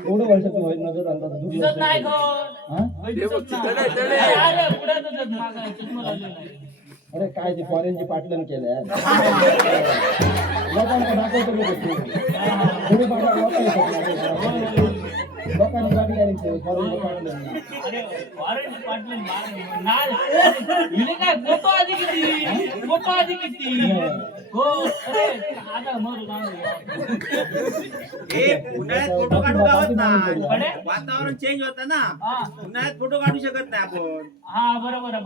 एवढं वर्षाचं होईल नजर अंदाज दिसत नाही गो हा दिसत नाही. अरे पुढे तुझं मागं चष्मा लावलेला आहे. अरे काय ते फॉरेनची पाटलन केलंय लोकांना दाखवतो लोकांनी गाडी आली फॉरेनची पाटलन अरे वॉरंट पाटलं हिने काय फोटो आधी किती हो अरे आता मरू उन्हाळ्यात फोटो काढू गावात ना कडे? वातावरण चेंज होतं ना हा उन्हाळ्यात फोटो काढू शकत नाही आपण हा बरोबर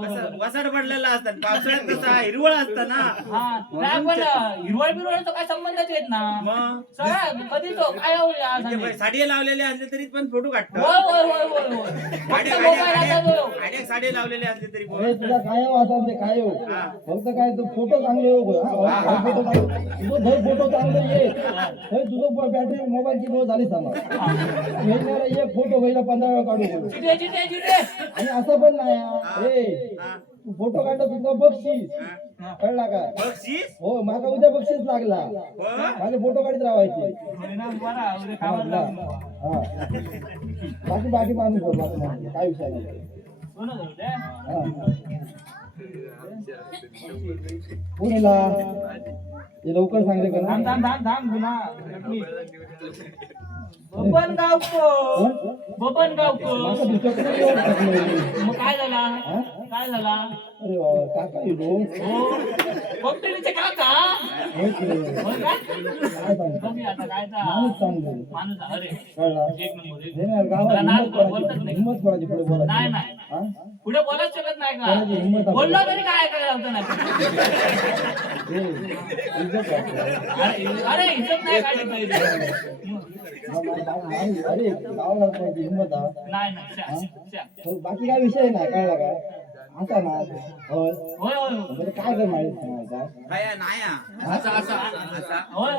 वसाड पडलेला असतात पावसाळ्यात कसा हिरवळ असतं ना हा नाही पण हिरवळ बिरवळचा काय संबंधच येत ना मग सगळा कधी तो काय हो या ते साडी लावलेले असले तरी पण फोटो काढतो होय फक्त मोबाईल आता जो अनेक साडी लावलेले असले तरी पण अरे तुला काय हो आता ते काय हो फक्त काय तू फोटो चांगले हो फोटो चांगले ये तुझं बॅटरी मोबाईलची लो झाली समज एक फोटो व्हायला 15 वेळा काढू चिटे आणि असं पण नाही तू फोटो काढला तुझं बक्षीस कळला का बक्षीस हो माका उद्या बक्षीस लागला माझे फोटो काढत राहायचे बाकी बाकी माणूस हो बाकी काय विषय नाही पुण्याला हे लवकर सांगले का ना बबन गावकर माका तुझ्याकडे येऊन टाकलं. मग काय झाला अरे बाबा काका येतो बघते काका होय की. होय का? काय सांगतो बघूया आता काय तर माणूस चांगले माणूस अरे कळला एक नंबर हे ना गावात हिंमत करायची पुढे बोलायची नाही हा? पुढे बोलाच शकत नाही कोणाची हिंमत का आहे? बोललो तरी काय होतं नाही हे, इज्जत वाटते. अरे इज्जत नाही काढली पाहिजे अरे गावाला पाहिजे हिंमत हा. नाही हो, बाकी काय विषय नाही कळला का आता ना होय होय बरं काय कर माहिती सांगायचा काय नाया असा होय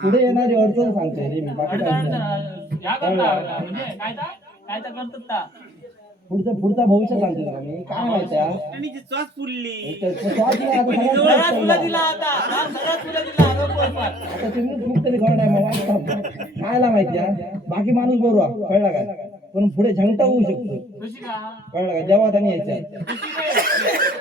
पुढे येणारी अडचण सांगते रे मी बाकी काय विषय नाही. या करता म्हणजे काय तर करतात का पुढचा भविष्य सांगते का मी काय माहिती आहे आणि ती चॉस फुलली तुला दिला आता तुला दिला आता तुम्ही खूप तरी खरं नाही मला कायला माहिती आहे बाकी माणूस बरोबर कळला काय पण पुढे झंगटा होऊ शकतो कशी का कळला का जेव्हा त्यांनी यायच्या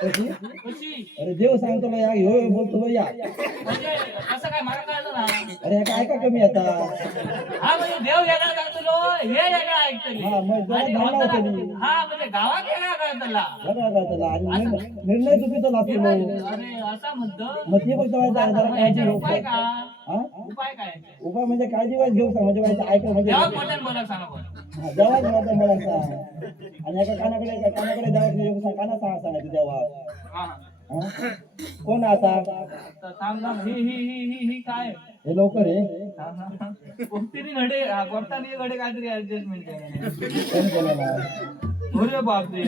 कशी कशी अरे देव सांगतो ना या ह्यो बोलतो या म्हणजे असं काय मला कळलं ना अरे काय का कमी आता हा म्हणजे देव वेगळा सांगतो हे वेगळा ऐकतली हा मग आणि जरा होतं भांडण ना, होतं. हा म्हणजे गावात वेगळा कळतला बरं का त्याला आणि निर्णय चुकीचा लागतो अरे असा म्हणतो मग ते फक्त व्हायचं जरा काळजी याच्यावर घेऊ उपाय का हा उपाय काय उपाय म्हणजे काळजी वाज घेऊ सांग म्हणजे व्हायचं ऐकलं म्हणजे देवा मोठ्यानं बोला सांगा पण हा, जेव्हाच माझा मला सांग आणि एका कानाकडे देवा सांग काना सांगायचं देवा हा हा? कोण आता तर सांग ना ही काय हे लवकर आहे कोणतरी घडे कोणतानी घडे काहीतरी ऍडजस्टमेंट केलं कोण केलं ना अरे बापरे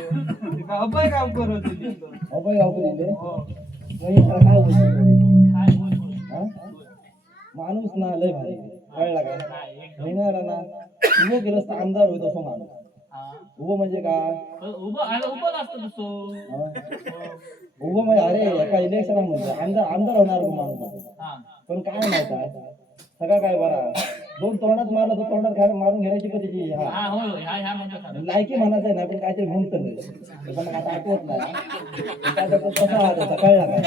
अभय गावकर होते अभय गावकर इथे हो काय बोलतो काय बोल हा? माणूस ना लय भारी कळला का नाही येणार ना उभं केलं तर आमदार होईल असं माणूस. हा. उभं म्हणजे काय? उभं असतं तसं. उभं म्हणजे अरे एका इलेक्शनामध्ये आमदार होणार तो माणूस. हा. पण काय माहित आहे सगळं काय बरा 2 तोंडात मारलं तर तोंडात मारून घेण्याची पद्धती हा हा होय होय. ह्या म्हणजे खरं. लायकी म्हणायचं नाही पण काहीतरी म्हणतं नाही तसं मग आता आठवत नाही काय तर कसा हा त्याचा कळला काय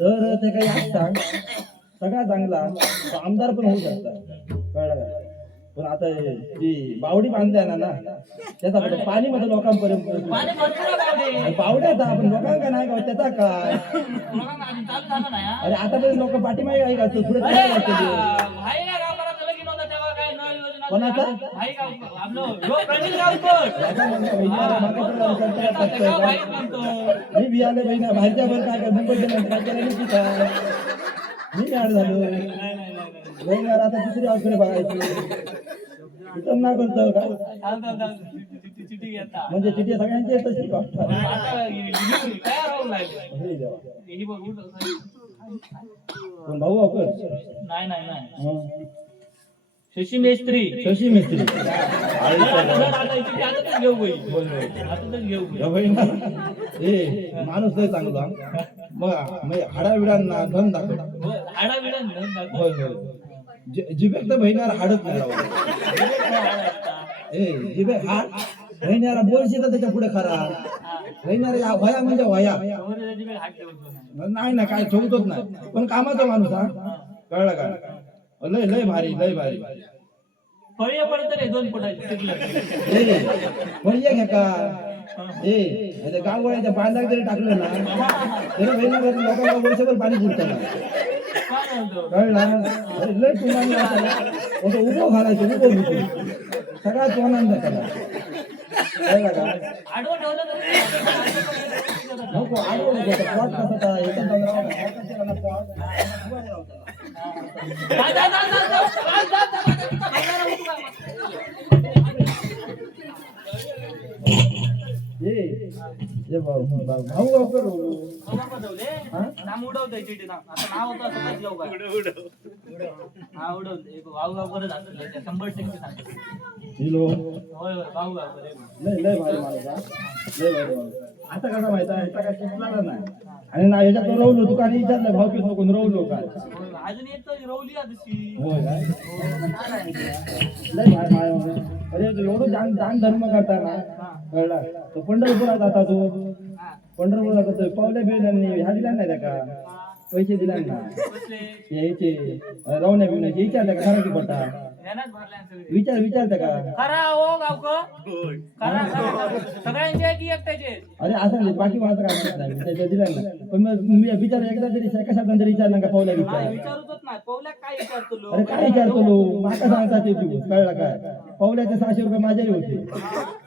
तर ते काही आज सांग सगळा चांगला तो आमदार पण होऊ शकता कळला काय पण आता ती बावडी बांधल्या ना त्याचा पाणी मध्ये लोकांपर्यंत पाणी भरपूर आहे. बावड्याचा आपण लोकांका नाही का त्याचा काय लोकांना अजून चालू झालं नाही हा. अरे आतापर्यंत लोक पाठीमागे काय करतो पुढे अरे, काय करतो भाई ना गावकराचं लगीन होतं तेव्हा काय नळ योजना कोणाचं? भाई गाव आपलं ह्यो प्रवीण गावकर. त्याचा भाई म्हणतो. मी बियाले बहिणा बाहेरच्या वर काय काय मुंबईच्या नंतर काय केलं नाही काय मी ऍड झालो बहिणार आता दुसरी आकडे बघायची इथं ना करतो का चिठी घेता. म्हणजे चिठी सगळ्यांची येत तशी गोष्ट. आता तयार होऊन लागले. हे देवा. ही बघ उठ. पण भाऊ अकर नाही शशी मेस्त्री. शशी मिस्त्री आताच घेऊ बाई. आताच घेऊ. हे माणूस लय चांगला मग हाडा विडांना धन दाखव हाडा बिडा होय होय जिबेक तर बहिणारा हाडत नाही राव. ए जिबे हाड बहिणारा बोलशी तर त्याच्या पुढे खरा बहिणारा वया म्हणजे वया नाही ना काय ठेवतोच नाही पण कामाचा माणूस हा कळलं का लय लय भारी लय भारी फळी पडत रे 2 फुटाची. फळी घ्या का ए गावगळ्याच्या बांधाक जरी टाकलं ना तरी बहिणारा लोकांना वर्षभर पाणी पुरतं ना कळला लय तुम्हाला उभं घालायचं उभं होतो सगळा आनंद त्याला कळला का आडवं ठेवलं नको आडवं नको पॉट कसा भाऊ करू नाम उडवतोय चिठी नाव. आता नाव होतं असं काहीच लवकर. हा उडवते. भाऊ गावकरच असेल 100% सांगतो. हिलो होय होय भाऊ गावकर. लय लय भारी माणूस हा. लय भारी माणूस आता कसा माहिती आहे ह्याचा काय शिकणार नाही आणि ना ह्याच्यात रवलो तू काही विचारलं भाऊ किती नको रवलो काय अजून येतो रवली तशी. होय काय लय भारी माणूस अरे एवढं दान धर्म करताना कळला तो पंढरपुरात जाता तो पंढरपूरला जातोय पावल्या बिवल्यांनी ह्या दिला नाही त्या का पैसे दिला ना यायचे रवण्या बिवण्याचे विचारल्या का खरा की पडता विचारते का खरा हो गावकर. खरा सगळ्यांचे आहे की एकट्याचे. अरे असं नाही बाकी माझं काय म्हणत नाही त्याच्या दिला ना पण मग मी विचार एकदा तरी एका शब्दात तरी विचारला का पावल्या विचार विचारतच नाही. पवल्या काय विचारतो अरे काय विचारतो लो माका सांगता ते दिवस कळला काय पावल्याचे 600 रुपये माझ्याही होते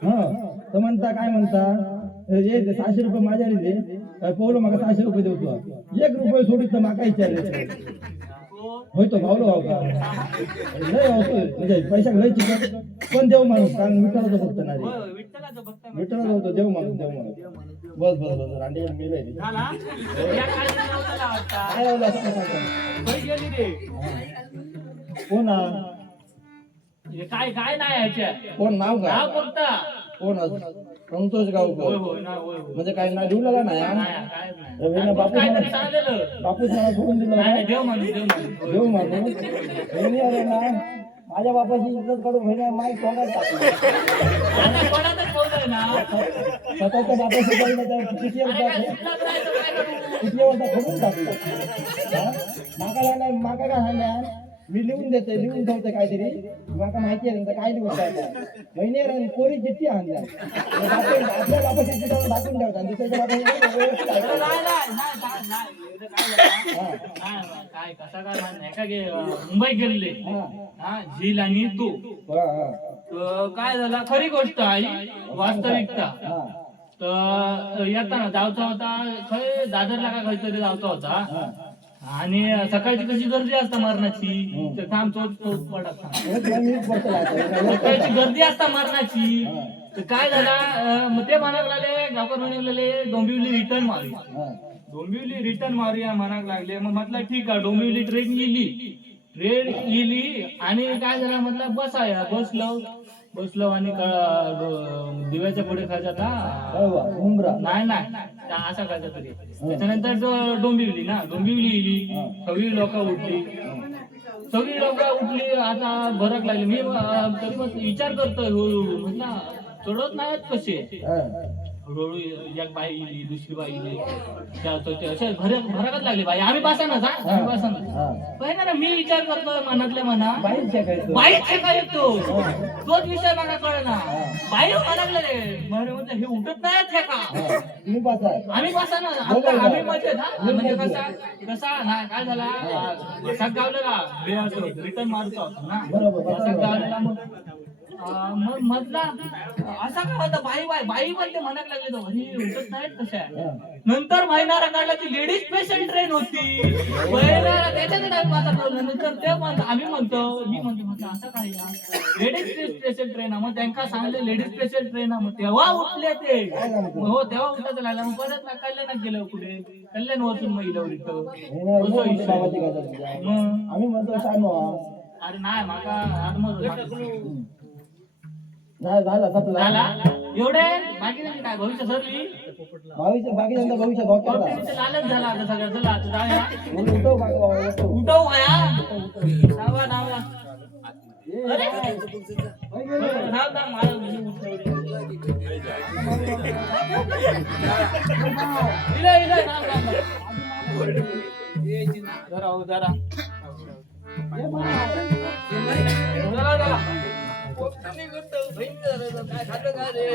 हा तर म्हणता काय म्हणता ये 600 रुपये माझ्याही दे काय पावलं माका 600 रुपये देऊ तू 1 रुपये सोडित तर माका विचारले होय तो भावलो भाव का लय होतोय म्हणजे पैसा लय चिकन पण देव माणूस कारण विठ्ठलाचं भक्त नाही विठ्ठलाचं होतो देव माणूस बस बस बस रांडे गेले काय लावलं असं कोण काय काय नाही ह्याच्या कोण नाव नाव काय कोणता कोण संतोष गावकर म्हणजे काय ना लिहलेला नाही बापू बापूच मला सोडून दिलं देव माणूस देव माणूस अरे ना माझ्या बापाची इज्जत काढून बहिणी माईक तोंडात टाकली स्वतःच्या बापाची किती खोडून टाकलं माका काय सांगा मी लिहून देते लिहून ठेवते काहीतरी माका माहिती आहे काय लिहून बहिणी कोरी चिठ्ठी आणल्या आपल्या बापाची चिठ्ठी दाखवून ठेवतात दुसऱ्याच्या मुंबई गेले झील आणि तू काय झाला खरी गोष्ट आहे वास्तविकता तर येताना जावचा होता खय दादरला का काहीतरी जावचा होता आणि सकाळची कशी गर्दी असता मरणाची थांब चौक पडत सकाळची गर्दी असता मरणाची तर काय झाला मग ते म्हणाक लागले गावकर म्हणाले डोंबिवली रिटर्न मारूया डोंबिवली रिटर्न मारूया म्हणाक लागले मग म्हटलं ठीक आहे डोंबिवली ट्रेन गेली ट्रेन इली आणि काय झालं म्हटलं बसाया बसलो आणि दिव्याच्या पुढे खायचा ना उमरा नाही त्या असा खायचा तरी त्याच्यानंतर डोंबिवली इली सगळी लोक उठली आता भरक लागली मी तरी मग विचार करतोय हळूहळू म्हटलं चढत नाहीत कसे हळूहळू एक बाई इली दुसरी बाई इली असे भरकच लागली बाई आम्ही बसानच ना मी विचार करतोय मनातल्या मना बाईच काय येतो तोच विषय मला कळना बाई लागले म्हणजे हे उठत नाहीत हे का आम्ही बसाना आम्ही म्हणजे कसा ना काय झाला वसाक गावलेला रिटर्न मारतो होता ना वसाक गावलेला मग मधला असा का होता बाई पण ते म्हणत लागले तो उठत नाहीत कशा नंतर महिनारा काढला ती लेडीज पेशंट ट्रेन होती त्याच्यात नंतर ते आम्ही मी म्हणतो असं काय लेडीज पेशंट ट्रेन मग त्यांना सांगले लेडीज पेशंट ट्रेन मग तेव्हा उठले ते हो तेव्हा उठायचं लागला मग परत कल्याणात गेलं कुठे कल्याण वरतून मग इथं आम्ही म्हणतो अरे नाही माका आत्महत्या झाला एवढे बाकी नाही काय भविष्य सरली बाकीच्यांचा भविष्य लालच झाला आता सगळं चला आता जाऊया उठव नावा नावा जरा काय खातं काय रे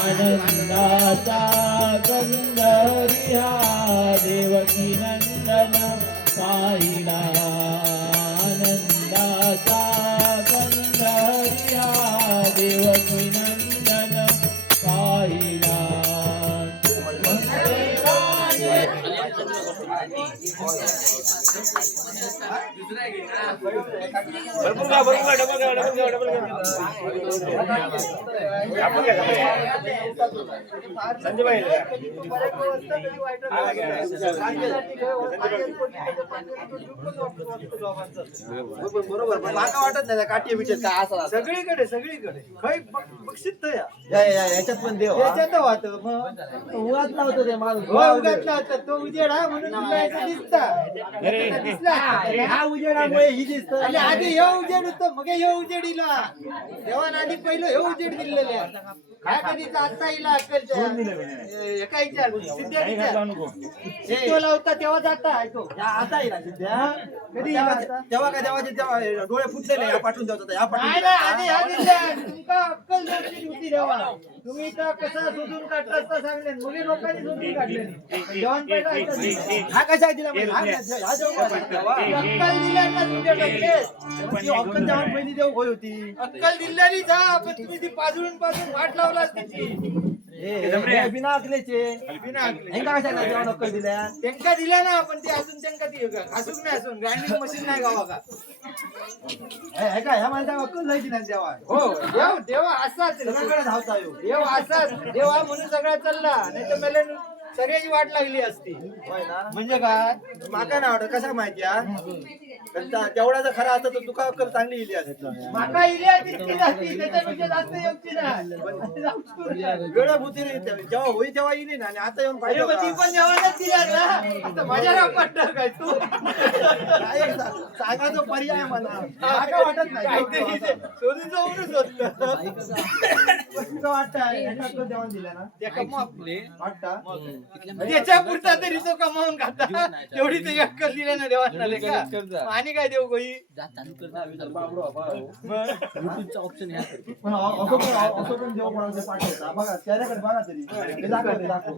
आनंदाचा गंधर्या देवकी नंदन पाहिला आनंदाचा गंधर्या देवकी नंदन पाहिला बरोबर माका वाटत नाही काठी विचार काय असा सगळीकडे खै बक्षित याच्यात पण देव याच्यात वाटत मग उगाच लावतो ते माणूस उगाच लावतो तो उजेड हा म्हणून दिसता हा उजेडामुळे ही दिसत आधी हे उजेड होतं मग हे उजेडीला तेव्हा आधी पहिलं हे उजेड दिलेले काय कधी आता येईल एका विचार सिद्ध्या विचार लावता तेव्हा जाता आता येईल सिद्ध्या कधी तेव्हा काय देवाचे तेव्हा डोळे फुटलेले पाठवून देत तुमका अक्कल होती देवा तुम्ही तर कसा शोधून काढता सांगले मुली लोकांनी शोधून काढले हा कशा दिला अक्कल दिल्या अक्कल जाऊन पहिली देव होय होती अक्कल दिल्याने जा पण तुम्ही ती पाजळून वाट लावला त्याची बिना अकलेचे अक्कल दिल्या त्यांका दिल्या ना पण ते अजून त्यांका ती हसून नाही असून ग्राइंडिंग मशीन नाही गावा का ह्या माणसा अक्कल नाही दिल्या देवा हो देवा असाच सगळ्याकडे धावता देव असाच देवा म्हणून सगळा चालला नाही तर मेले सगळ्याची वाट लागली असती म्हणजे काय माका नाही आवडत कशा माहिती तेवढा जर खरा असता तर तुका अक्कल चांगली इली असते माका इली त्याच्यापेक्षा जास्त वेळाभूती जेव्हा होई तेव्हा इली ना आणि आता येऊन पाहिजे ती पण जेव्हा दिल्या ना माझ्या पटणार काय तू सांगा तो पर्याय मला माका वाटत नाही काहीतरी शोधून जाऊनच होत वाटत जेवण दिलं ना त्या कमवा वाटत त्याच्या पुरता तरी तो कमावून खाता तेवढी तरी अक्कल दिल्या ना देवा आणि काय देऊ गोई ऑप्शन असं पण देव कोणाकडे पाठवता बघा त्याच्याकडे बघा तरी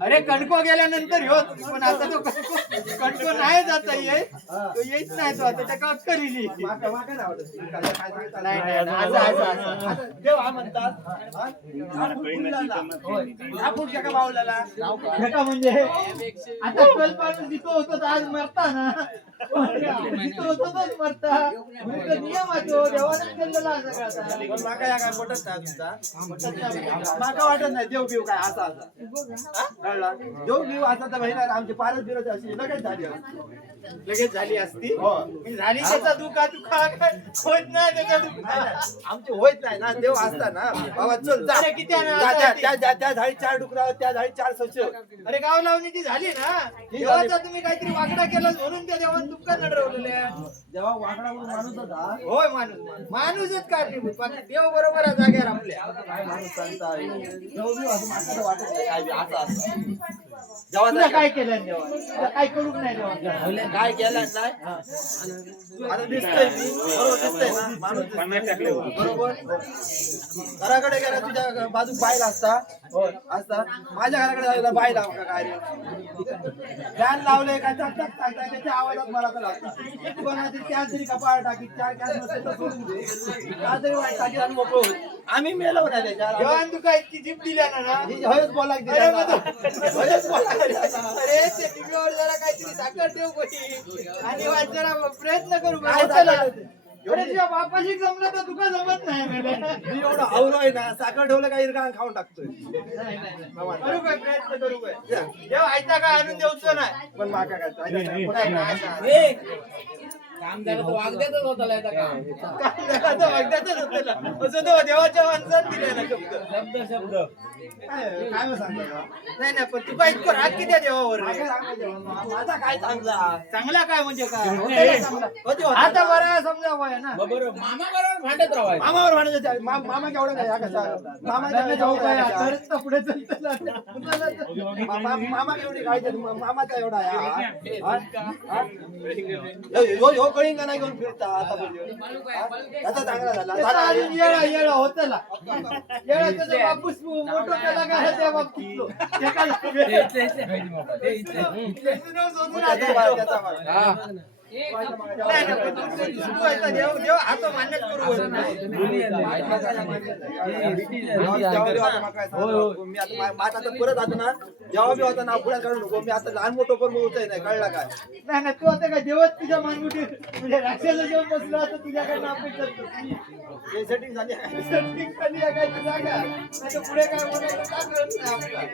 अरे कणको गेल्यानंतर होत पण आता तो कणको नाही जाता येत तो येत नाही तो आता त्या अक्कल इली देव हा म्हणतात फेका म्हणजे आता 12 माणूस जिथं होतो तर आज मरता ना जिथं होतो तोच मरता म्हणजे तो नियम आहे तो देवानेच केलेला आहे सगळा माका वाटत नाही देव बिव काय असा कळला देव बिव असा तर बहिणा आमची पारस बिरत अशी लगेच झाली असती मी झाली त्याचा दुखा दुखा होत नाही त्याचा दुखा आमची होत नाही ना देव असता ना बाबा चल जा अरे किती आहे ना? त्या झाडी 4 डुकरा त्या झाडी 4 सच अरे गाव लावणीची झाली ना देवाचा तुम्ही काहीतरी वाकडा केला म्हणून त्या देवाने दुःख नडवलेले जेव्हा वाकडा माणूस होता होय माणूसच कारणीभूत बाकी देव बरोबर आहे जागेवर आपल्या काय माणूस सांगता देव बिव असं माणसाला वाटत नाही काय बी असं असं तुला काय केलं देवा काय करूक नाही देवा काय केलं नाही आता दिसतंय मी बरोबर दिसतंय ना माणूस दिसतोय. बरोबर घराकडे गेला तुझ्या बाजू बाहेर असता माझ्या घराकडे जायला बाहेर का काय रे फॅन लावले काय टक टक टाकताय त्याच्या आवाजात मला तर लागतात कोणाची कॅन तरी कपाळ टाकी 4 कॅन नसेल तर सोडून दे काहीतरी वाईट टाकी आणि मोकळं होईल आम्ही मेलो नाही त्याच्या देवान तू काय इतकी जीप दिल्या ना हयच बोला हयच बोला अरे ते टीव्हीवर जरा काहीतरी साखर ठेव कोणी आणि वाट जरा प्रयत्न करू काय झालं? अरे तुझ्या बापाशी जमलं तर तुका जमत नाही मला मी एवढं आवरोय ना साखर ठेवलं काही इरकाण खाऊन टाकतोय करू काय प्रयत्न करू काय देव आयता काय आणून देऊच नाही पण माका काय काम झालं तर वागद्यातच होता देवाच्या माणसात दिले ना शब्द शब्द काय सांगतो नाही पण तुका इतकं राग किती आहे देवावर रे? माझा काय चांगला चांगला काय म्हणजे काय आता बरं समजा वय ना बरोबर मामा बरोबर भांडत राहायचं मामावर म्हणायचं मामा केवढा काय कसा मामा पुढे चालतं मामा केवढी काय मामाचा एवढा ह्यो कळींग नाही घेऊन फिरता आता त्याचा चांगला झाला येळा होतला येळा त्याचा बापूस मोठं केला काय त्या बाबतीत देव आता मान्यच करू मी आता परत आता ना जेव्हा बी होता ना पुढ्या काढू नको मी आता लहान मोठं पण बोलतोय नाही कळला काय नाही तू आता काय देवच तुझ्या मानगुटी म्हणजे राक्षस जेव्हा बसला आता तुझ्याकडनं अपेक्षा करतो सेटिंग झाली सेटिंग झाली आहे काय ती जागा नाही तर पुढे काय बोलायचं टाकलंच नाही आपल्याला.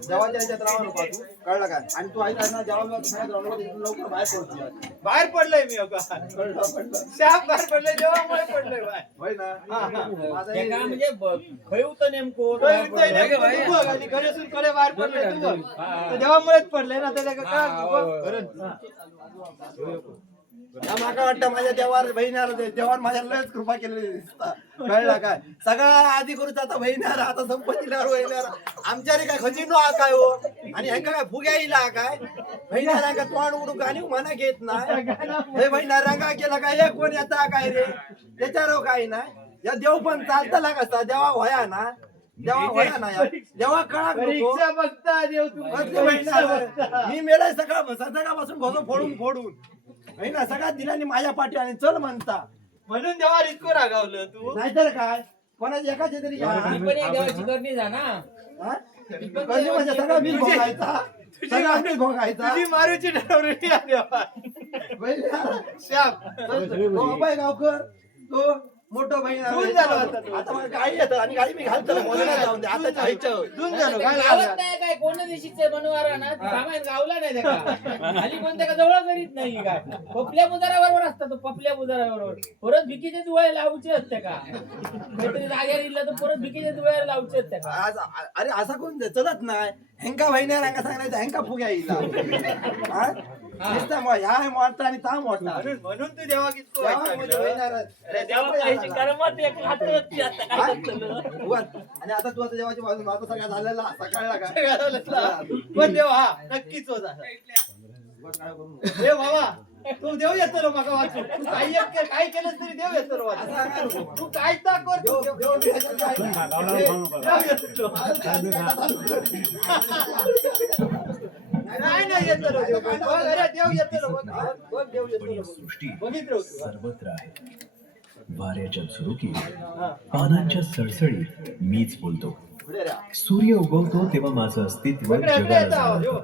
जेव्हाच्या ह्याच्यात राहा नको तू कळलं काय आणि तू ऐका ना जेव्हा लवकर बाहेर पडतो बाहेर पडलोय मी अगं शाप बाहेर पडलोय देवामुळे पडलोय बाहेर होय ना माझा ते काय म्हणजे खय होतं नेमकं तू बघ आणि घरेसून कडे बाहेर पडले तू बघ तर देवामुळेच पडले ना त्याला माका वाटतं माझ्या देवार बहिणारा देवान माझ्या लयच कृपा केलेली दिसता कळला काय सगळा आधी करूच आता बहिणारा आता संपत्तीला बहिणारा आमच्या रे काय खजिनो हा काय हो आणि ह्यांका काय फुग्या येईल हा काय बहिणारा का तोंड उडू गाणी म्हणा घेत नाही हे बहिणारा रंगा केला काय हे कोण येता काय रे त्याच्यावर काही नाही या देव पण चालता कसा देवा व्हाया ना देवा व्हाया ना यार देवा कळा परीक्षा बघता देव तू मी मेलाय सकाळपासून घोसो फोडून ना सगळ्यात दिल्याने माझ्या पाठी आणि चल म्हणता म्हणून देवा इतकं रागावलं तू नाहीतर काय कोणाच्या एकाच्या तरी देवाची करणी जा ना कधी म्हणजे सगळा मीच भोगायचा सगळा मीच भोगायचा तुझी मारूची ठरवलेली आहे देवा शाप तो अभय गावकर तो मोठं बहीण धुवून झालो आता तो. आता मला गाडी येतं आणि गाडी मी घालतो मोजायला जाऊन दे आता जायचं धुवून झालो काय गावात लागलं? नाही काय कोण दिवशीचे बनवारा ना सामान गावला नाही त्याला खाली कोण त्याला जवळ करीत नाही काय पपल्या बुजाराबरोबर असतात तो पपल्या बुजाराबरोबर परत भिकीचे दुवाळे लावचे असते का काहीतरी जागेवर इल्ला तर परत भिकीचे दुवाळे लावचे असते का आज अरे असा कोण चलत नाही हेंका बहिणी हेंका सांगायचं हेंका फुग्या येईल ह्या मोठा आणि ता मोठा म्हणून तू देवा कितकं तेव्हा वाईट म्हणजे लागलं. बहिणारा- देवा काहीची कर्मात एक हातवरती असतं काय आणि आता तू आता जेव्हाची बाजू आता सगळा झालेला सकाळला काय पण देव हा नक्कीच होता देव बाबा तू देव येतो माका वाचू तू काही काय केलं तरी देव येतो वाचू तू काय तर कर तू देव येतो. नाही नाही येतो रे देव बघ, अरे देव येतो रे, बघ, बघ देव येतो रे, बघ. बघितलं होतं वाऱ्याच्या झुळुकीत पानांच्या सळसळीत मीच बोलतो. सूर्य उगवतो तेव्हा माझं अस्तित्व जगाला जाणवतं.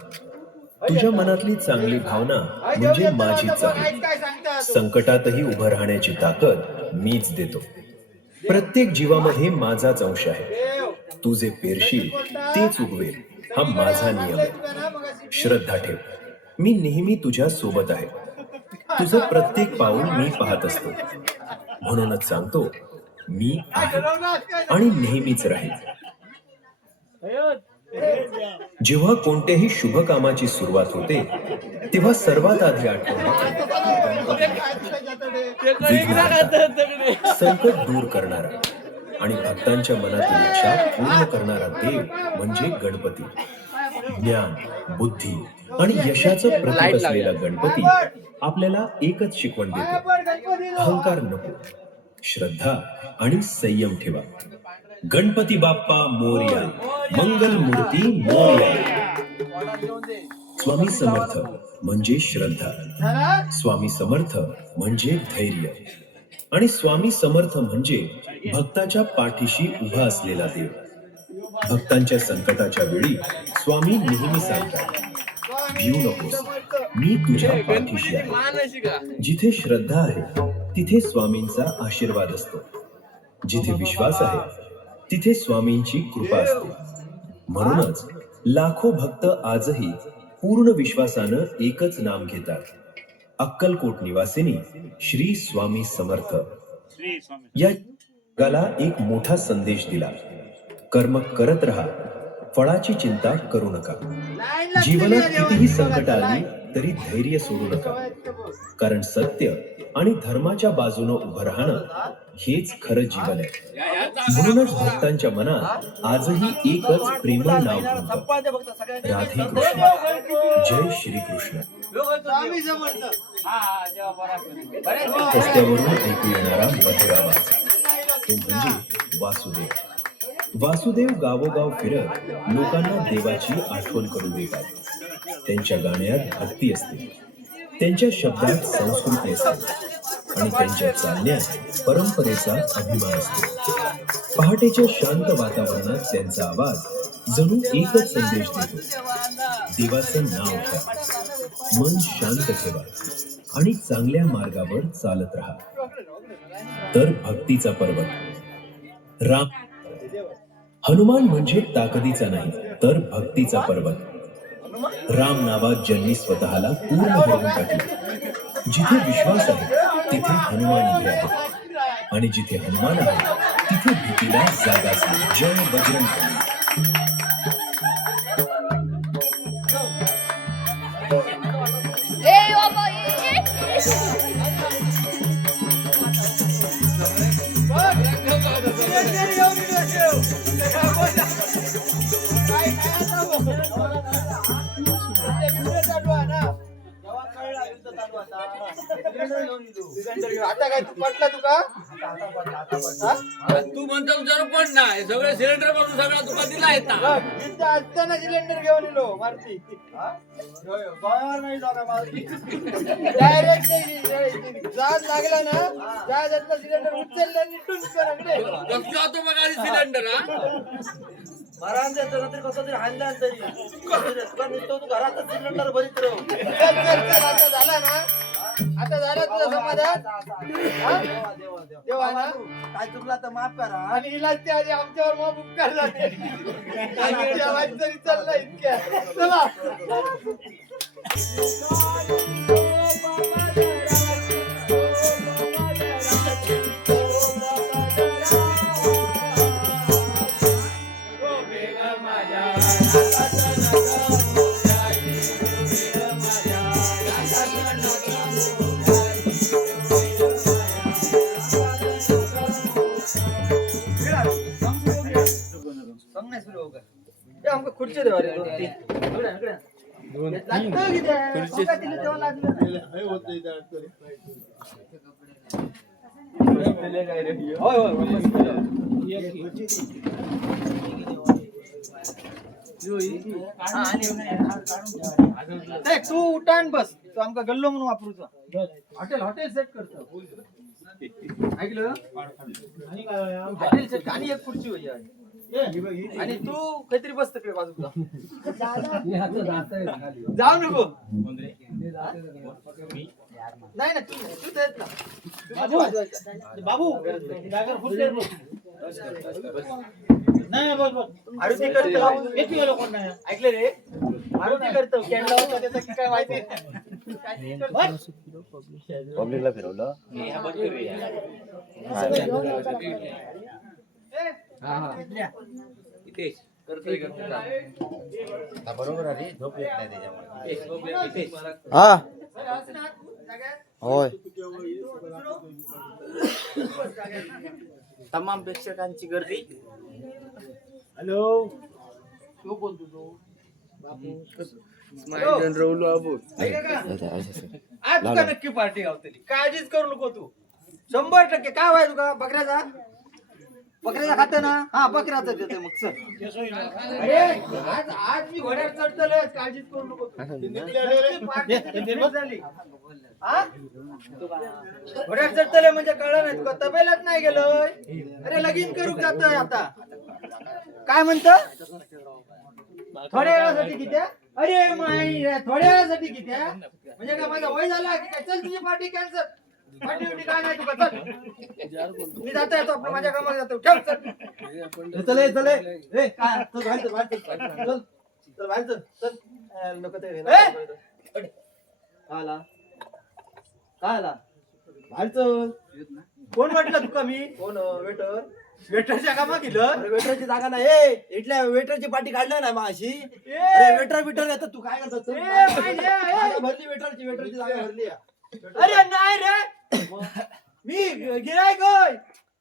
तुझ्या मनातली चांगली भावना म्हणजे माझीच आहे. संकटातही उभं राहण्याची ताकद मीच देतो. प्रत्येक जीवामध्ये माझाच अंश आहे. तू जे पेरशील तेच उगवेल हा माझा नियम आहे. श्रद्धा ठेव, मी नेहमी तुझ्या सोबत आहे. तुझं प्रत्येक पाऊल मी पाहत असतो. म्हणूनच सांगतो, मी आहे आणि नेहमीच राहील. जेव्हा कोणत्याही शुभ कामाची सुरुवात होते तेव्हा सर्वात आधी आठवण संकट दूर करणारा आणि भक्तांच्या मनातील इच्छा पूर्ण करणारा देव म्हणजे गणपती. ज्ञान, बुद्धी आणि यशाचं प्रतीक असलेला गणपती आपल्याला एकच शिकवण देतो. अहंकार नको, श्रद्धा आणि संयम ठेवा. गणपती बाप्पा मोरया, मंगल मूर्ती मोरया. स्वामी समर्थ म्हणजे श्रद्धा, स्वामी समर्थ म्हणजे धैर्य आणि स्वामी समर्थ म्हणजे भक्ताच्या पाठीशी उभा असलेला देव. भक्तांच्या संकटाच्या वेळी स्वामी नेहमी सांगतात, भिऊ नकोस, मी तुझ्या पाठीशी आहे. जिथे श्रद्धा आहे तिथे स्वामींचा आशीर्वाद असतो. जिथे विश्वास आहे तिथे स्वामींची कृपा असते. म्हणूनच लाखो भक्त आजही पूर्ण विश्वासानं एकच नाम घेतात, अक्कलकोट निवासिनी श्री स्वामी समर्थ. या जगाला एक मोठा संदेश दिला, कर्म करत राहा, फळाची चिंता करू नका. जीवनात कितीही संकट आली तरी धैर्य सोडू नका, कारण सत्य आणि धर्माच्या बाजूने उभं राहणं हेच खरं जीवन आहे. म्हणूनच भक्तांच्या मनात आजही एकच प्रेमळ नाव घुमतं, राधे कृष्ण. जय श्री कृष्ण. रस्त्यावरून ऐकू येणारा मधुर आवाज तो म्हणजे वासुदेव. वासुदेव गावोगाव फिरत लोकांना देवाची आठवण करून देतात. त्यांच्या गाण्यात भक्ती असते, त्यांच्या शब्दात संस्कृती असते आणि त्यांच्या चालण्यात परंपरेचा अभिमान असतो. पहाटेच्या शांत वातावरणात त्यांचा आवाज जणू एकच संदेश देतो, देवाचं नाव घ्या, मन शांत ठेवा आणि चांगल्या मार्गावर चालत राहा. तर भक्तीचा पर्वत राम. हनुमान म्हणजे ताकदीचा नाही तर भक्तीचा पर्वत. राम नावात ज्यांनी स्वतःला पूर्ण हरवून टाकले. जिथे विश्वास आहे तिथे हनुमान उभे आहे आणि जिथे हनुमान आहे तिथे भीतीला जागाच नाही. जय बजरंग. आता काय तू पटला तुका? तू म्हणतो जर पण नाही सगळे सिलेंडर पासून सगळा तुका दिला येतात. इथं असताना सिलेंडर घेऊन येलो मारुती. डायरेक्ट जाग लागला ना, जहाजातला सिलेंडर उचलला निटून कराकडे कसला तो बघा सिलेंडर. महाराजांच्या रात्री कसं तरी हाणला तरी तू घरातच सिलेंडर भरीत राहू. आता झाला ना, आता झालं तुझं समाधान. देवा ना काय चुकला तर माफ करा आणि इलाजच्या आधी आमच्यावर माफ उपकार झाले. तरी चालला इतक्या चला. आमका खुर्ची देवा रे तू उठान बस. तू आमका गल्लो म्हणून वापरूचा. हॉटेल सेट करतो. ऐकलं आणि काय हॉटेलचं आणि एक खुर्ची होई आणि तू काहीतरी बस तिकडे बाजूला जाऊ नको नाही ना तू तर येत ना बाबू जागेवर खुर्चीवर बस. नाही बस बस आरती करतो किती वेळ कोण नाही ऐकलं रे आरती करतो कॅन्डल लावतो त्याचं की काय माहिती पब्लिकला फिरवलं बरोबर आहे झोप येत नाही त्याच्यामुळे हा होय तमाम प्रेक्षकांची गर्दी हॅलो तू कोण तुझो आज तुका नक्की पार्टी गावतली काळजीच करू नको तू 100% काय व्हाय तुका बकऱ्याचा खाते ना हा बकऱ्याचा देते मग चल अरे आज मी घोड्यावर चढतलोय काळजीच करू नको तू झाली हा घोड्यावर चढतलोय म्हणजे कळलं नाही तुका तबेलात नाही गेलोय अरे लगीन करू जातोय आता काय म्हणत थोड्या वेळासाठी किती अरे माई थोड्या वेळासाठी किती म्हणजे काय माझा वय झाला की काय चल तुझी पार्टी कॅन्सल पार्टी बिटी काय नाही तुका चल मी जातो येतो आपलं माझ्या कामाला जातो ठेव चल चल ए काय चल बाहेर चल बाहेर चल नको ते आला काय आला बाहेर चल कोण म्हटलं तुका मी कोण वेटर वेटरच्या कामा केलं वेटरची जागा नाही इथल्या वेटरची पाठी काढल्या ना माशी अरे वेटर बिटर येतात तू काय करतो भरली वेटरची जागा भरली अरे नाही रे मी गिरायक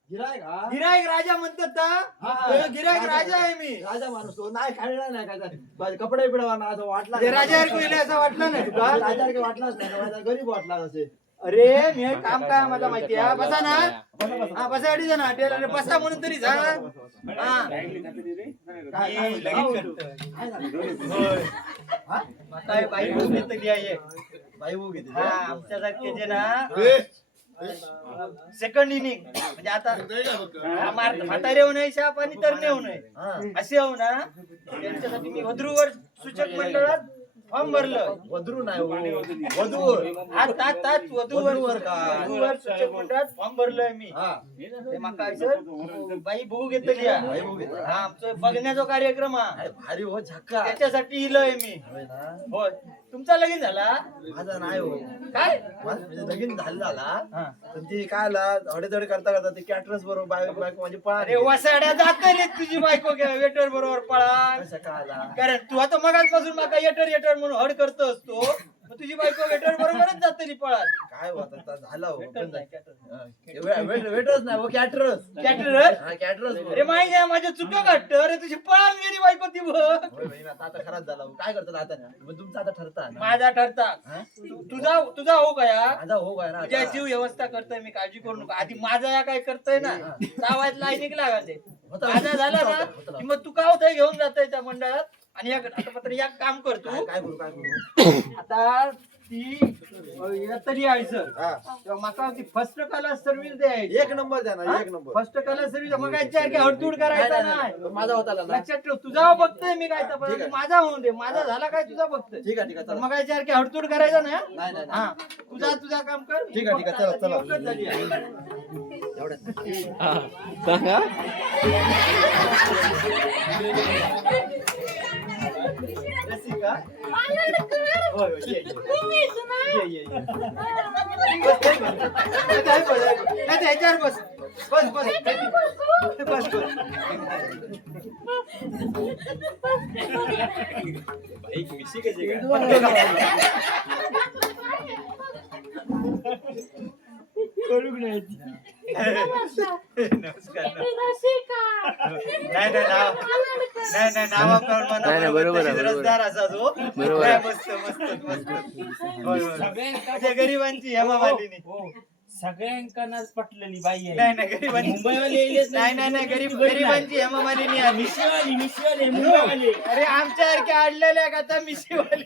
गिरायक राजा म्हणतात ना गिरायक राजा आहे मी राजा माणूस तो नाही काढला नाही काय कपडे बिडवाना असं वाटला राजासारखं गेले असं वाटलं नाही तुला राजासारखं वाटलाच नाही माझा गरीब वाटला असे अरे मी काम काय मला माहिती आहे बसा ना हा बसा अडीच ना टेलर बसा म्हणून तरी जा बाई भाऊ घेतली आहे बाई भाऊ घेते आमच्या सारखे ना सेकंड इनिंग म्हणजे आता म्हातारे होऊ नये शाप आणि तरणे होऊ नये असे होऊ ना त्यांच्यासाठी मी वधूवर सूचक मंडळात फॉर्म भरलं वधू नाही वधूवर आता वधूवर सूचक मंडळात फॉर्म भरलोय मी ते माका बाई भाऊ घेतली हा आमचं बघण्याचा कार्यक्रम हा भारी हो झक्का त्याच्यासाठी इलोय मी होय तुमचा लगीन झाला माझा नाही हो काय लगीन झाला पण ती काय आला हडेधडे करता ते कॅटरस बरोबर बायको माझी पळा अरे वसाड्या जात रे तुझी बायको वेटर बरोबर पळा काय आला कारण तू आता मगाचपासून माका येटर म्हणून हड करतो असतो तुझी बायको वेटर बरोबरच जातली पळा काय होता झाला हो वेटरच नाही हो कॅटरस कॅटरस अरे माहिती आहे माझ्या चुका काढत अरे तुझी पळा गेली बायको ती आता खराब झाला काय करतात आता तुमचा आता ठरता माझा ठरता तुझा हो गया माझा हो काय ना तुझ्या जीव व्यवस्था करतोय मी काळजी करू नका आधी माझा या काय करतोय ना सावायत लाईनिक लागायचे माझा झाला ना की मग तू का होतंय घेऊन जातोय त्या मंडळात आणि आता मात्र या काम करतो काय करू आता ती तरी यायचं तेव्हा माका ती फर्स्ट कलर सर्व्हिस द्यायची एक नंबर द्या ना एक नंबर फर्स्ट कलर सर्व्हिस मग काय हडतूड करायचा नाही माझा होता लक्षात ठेव तुझा बघतोय मी काय तर माझा होऊन दे माझा झाला काय तुझा बघतोय ठीक आहे मग काय हडतूड करायचा ना नाही हा तुझा काम कर ठीक आहे चला सांगा रसिका ह्याच्यावर बस बस बस बस नाही बरोबर रसदार असा तो मस्त मस्त मस्त गरीबांची हेमा मालिनी सगळ्यांकांनाच पटलेली बाई आहे. नाही नाही गरिबांची मुंबईवाले येईलच नाही नाही नाही गरिबांची हेमामालिनी आहे. मिशिवाली मुंबईवाले. अरे आमच्यासारखे अडलेल्या का आता मिशीवाली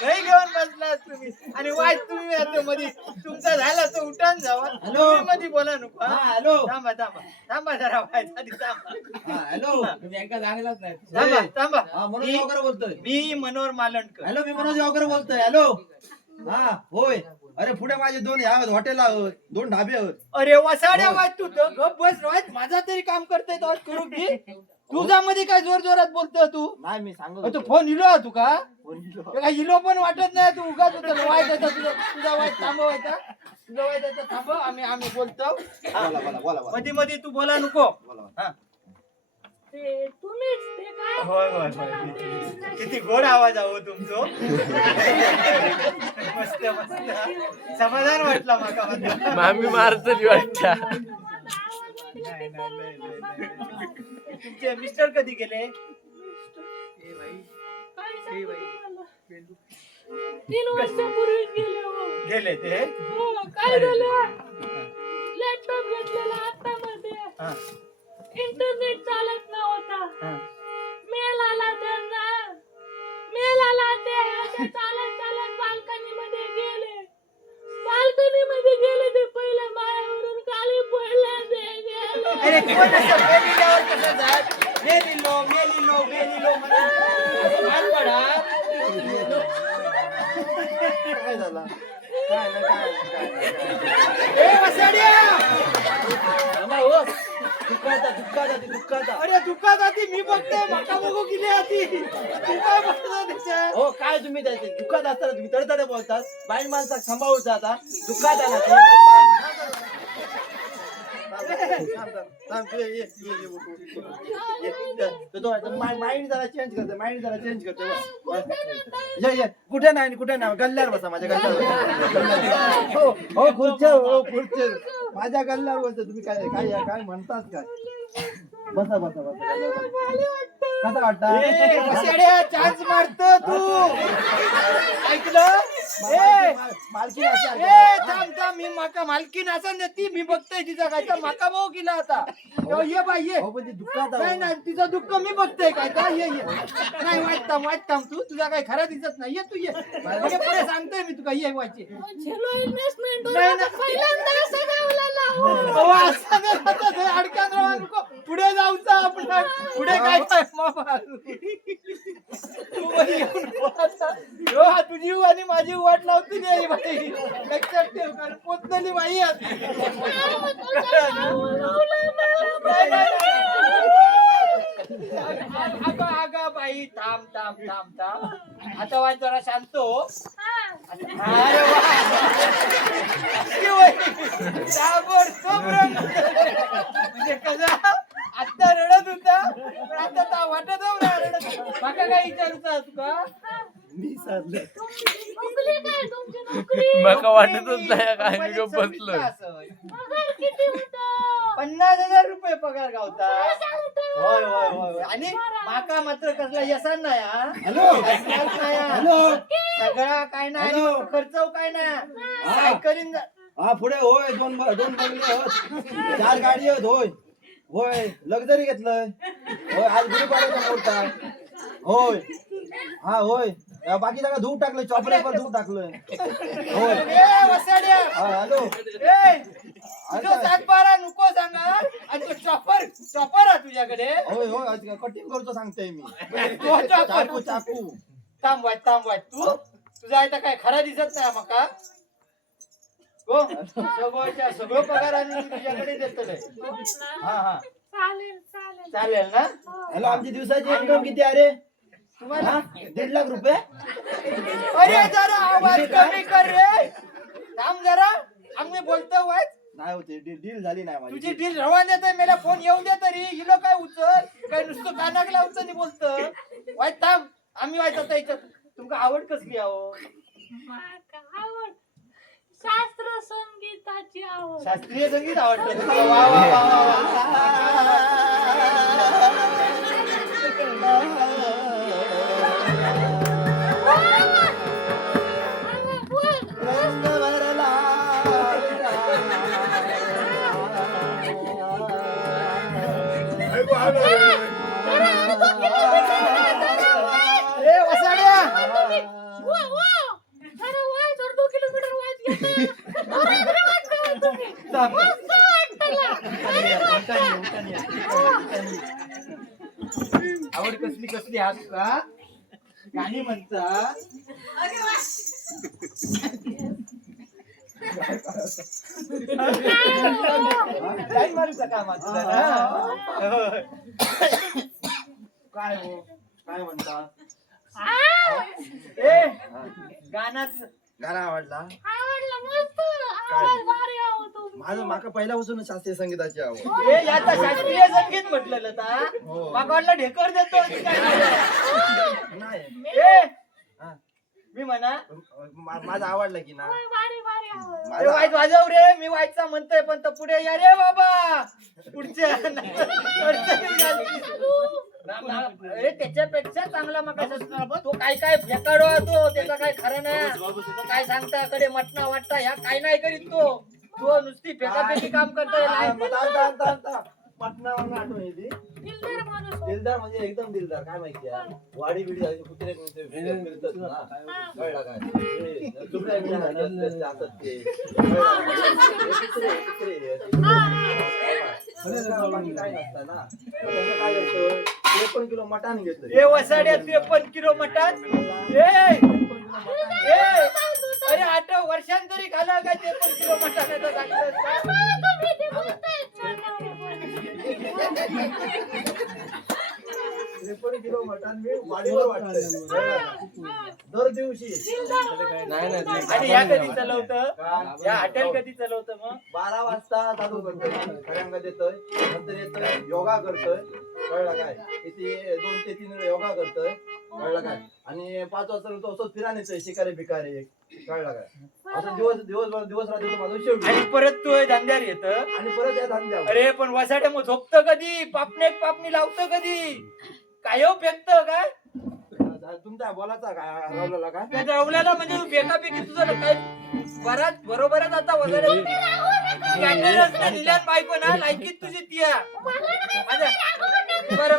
काही घेऊन बसलात तुम्ही आणि वाईट तुम्ही आता मध्ये तुमचा झाला तो उठान जावा तुम्ही मध्ये बोला नको हा? हॅलो थांबा थांबा थांबा जरा वाईट आधी थांबा हॅलो तुम्ही यांका चांगलाच नाही. थांबा हा, थांबा मनोज गावकर बोलतोय. मी मनोहर मालणकर. हॅलो मी मनोज गावकर बोलतोय. हॅलो हा होय. अरे पुढे माझे 2 हॉटेल आहोत, 2 ढाबे आहोत. अरे वसाड्या वाईट तू तर गप बस वाईट माझा तरी काम करतोय तो करू की तुझा मध्ये काय जोर जोरात बोलतोय तू नाही मी सांगत तू होतो. फोन इलो तू का बोललो. ते काय इलो पण वाटत नाही तू उगाच होतं वाईट होता तुझा वाईट थांबवायचा तुझा वाईट होता थांब आम्ही बोलतो बोला बोला बोला बोला. मध्ये मध्ये तू बोला नको बोला. हा. तुम्हीच ते काय होय होय होय किती गोड आवाज आहो तुमचो मस्त मस्त समाधान वाटला माका मामी मारतली वाटत्या. तुमचे मिस्टर कधी गेले 3 वर्षापूर्वी गेले हो. गेले ते हो, काय झालं लॅपटॉप घेतलेला हातामध्ये हा, इंटरनेट चालत नव्हता. हा. मेल आला त्यांना मेल आला ते असे चालत चालत बाल्कनी मध्ये गेले. बाल्कनी मध्ये गेले ते पहिले मायावरून खाली पडले ते गेले. अरे कोण असं मेलिल्यावर कसं जात मेलिलो म्हणून मान पडा काय झालं काय नाही काय ए वसाड्या थांबा हो. दुःखाचा अरे दुःखात आधी मी बघते माका बघू गेली आधी तू काय बघतो त्याच्यात हो काय तुम्ही दुःखात असताना तुम्ही तडतडे बोलतात. बाई माणसा सांभाळून आता दुःखात आला माइंड जरा चेंज करते कुठे नाही गल्ल्यावर बसा माझ्या गल्ल्यावर हो खुर्च्या माझ्या गल्ल्यावर बसते तुम्ही काय काय काय म्हणतात काय बसा कसा वाटता चान्स मारतो तू ऐकलं मालकी थांब मी माका मालकीन असं ती मी बघतोय तिचा काय तर माका भाऊ गेला आता तेव्हा ये बाई ये पण ती दुःखात नाही नाही तिचं दुःख मी बघतोय काय का ये नाही वाईट थांब तू तुझा काय खरं दिसत नाही ये तू ये पुढे सांगतोय मी तुका ये व्हायचे झेलो इन्व्हेस्टमेंट नाही, नाही. पहिल्यांदा सगळ्याला लावून अडक्यात राहा नको पुढे जाऊचा आपण पुढे काय मामा तू बरी येऊन बोलायचा. हो, हा तुझी आणि माझी वाट लावती नाही बाई लक्षात ठेव कारण पोचलेली बाई आहे. अगं बाई थांब आता वाट जरा शांत हो. अरे वा म्हणजे कसं आता रडत होता पण आता वाटत रडत माका काय विचारूचा तुका मी साधलं नोकरी काय तुमची नोकरी माका वाटतच नाही काय मी गप्प बसलोय. पगार किती होता 50,000 रुपये पगार गावता. काय सांगता? होय आणि माका मात्र कसला यसान नाही हा. हॅलो यसाच नाही हा. हॅलो सगळा काय नाही हॅलो. खर्च काय नाही सायकलीन हा पुढे होय दोन बंगले होत 4 गाडी आहेत होय लक्झरी घेतलंय होय आज गुरुवारचा मोठा होय हा होय बाकी सगळं धूप टाकलंय चॉपरेवर धूप टाकलंय होय ए, वसाड्या हा हॅलो ए, तुझं 7-12 नको सांगा आणि तो चॉपर आहे तुझ्याकडे होय आज कटिंग करतो सांगतोय मी तो chopper. चाकू थांब वाट तुझा आता काय खरा दिसत नाही मका हो सगळं पगार आणि तुझ्याकडे देतोय हा चालेल ना हॅलो आमची दिवसाची इन्कम किती अरे तुम्हाला 1.5 लाख रुपये अरे जरा आवाज कमी कर रे थांब जरा आम्ही बोलतो वाईट नाही होते डील झाली नाही माझी तुझी डील रवान्यात आहे मला फोन येऊन दे तरी हिलो काय उचल काय नुसतं कानाक लावतं आणि बोलतं वाईट थांब आम्ही वाईट आता याच्यात तुमका आवड कसली आहो आवड शास्त्र संगीताची आवड शास्त्रीय संगीत आवडतं वा, वा, वा, वा, बोल. रंग भरला बायको आलो. ए वसाड्या आवड कसली कसली हात का गाणी म्हणता काय मारूचा काम असतं ना? काय हो काय म्हणता ए गाण्याच गाणं आवडला आवडला मस्त आवाज भारी आवडतो माझं माका पहिल्यापासून शास्त्रीय संगीताची आवड. ए याचा शास्त्रीय संगीत म्हटलं ना माका वाटलं ढेकर देतो की काय नाही ए हा. मी म्हणा माझं आवडलं की ना भारी भारी आवड अरे माझं वाईट वाजव रे मी वाईटचा म्हणतोय पण तो पुढे या रे बाबा पुढच्या अरे त्याच्यापेक्षा चांगला मका तो काय काय फेकाडो तो त्याचा काय खरं नाही तो काय सांगता कडे मटणा वाटता ह्या काय नाही करीत तो नुसती फेकाफेकी काम करतोय पटनावरून आठवण येते. दिलदार माणूस दिलदार म्हणजे एकदम दिलदार काय माहिती आहे वाडी बिडी जायचे कुत्रे फिरतात ना कळलं काय हे दुसऱ्या बिड्या असतात असतात ते बाकी काय नसतं ना त्याचं काय करतो 53 किलो मटण घेतलं ए वसाड्या 53 किलो मटण अरे 8 वर्षांतरी खाला काय 53 किलो मटण किलो मटण मी वाढीवर वाटतंय दर दिवशी आणि या कधी चालवतं या हॉटेल कधी चालवतं मग 12 वाजता चालू करतोय खऱ्यांगा देतोय नंतर येतोय योगा करतोय कळलं काय किती 2 ते 3 वेळा योगा करतोय कळलं काय आणि 5 वाजता तो असं फिरायला येतोय शिकारे भिकारे कळलं काय असं दिवस रात्री माझं शेवटी आणि परत तू धंद्यावर येत आणि परत या धंद्यावर अरे पण वसाड्या मग झोपतं कधी पापणी लावतं कधी काय हो फेकतं काय तुमचा बोलाचा काय हरवलेला काय त्या रवल्याला म्हणजे तू फेकाफेकी तुझं काय बरोबरच आता वगैरे लिहिल्यात बायको ना लायकीत तुझी ती बरं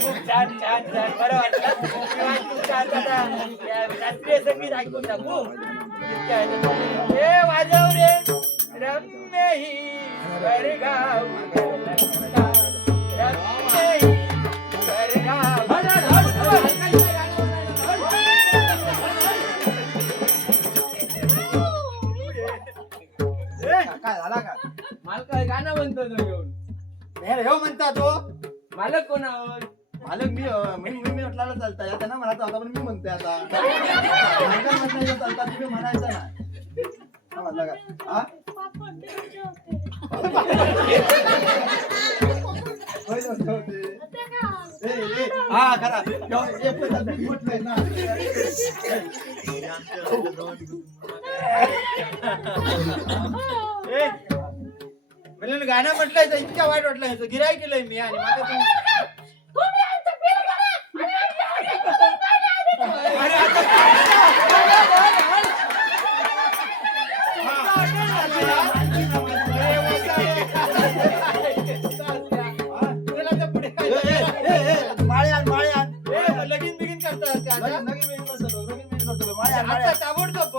खूप छान बरं वाटलं शास्त्रीय संगीत ऐकून टाकू हे वाजव रे रम्य ही स्वर्गाव रम्य ही स्वर्गाव काय झाला का मालक गाणं म्हणतो तो घेऊन हो म्हणता तो मालक कोण आहोत मालक मी म्हटलं चालता त्यांना म्हणायचं होता पण मी म्हणतोय आता म्हणायचं चालता तुम्ही म्हणायचं ना हा म्हणला का हा हा खरा म्हटलंय ना म्हणलं गाणं म्हटलंय तर इतक्या वाईट वाटलं ह्याचं गिराय केलंय मी आणि लगीन बिगीन करतात ताबडतोब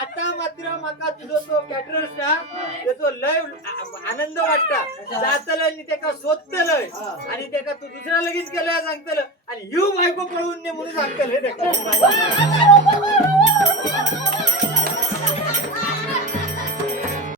आता मात्र माका तुझो तो कॅटरर्स ना त्याचो लय आनंद वाटता जातलं आणि त्याका शोधतलंय आणि त्याका तू दुसऱ्या लगीन केलं सांगतलं आणि यू बायको पळवून ने म्हणून सांगतलं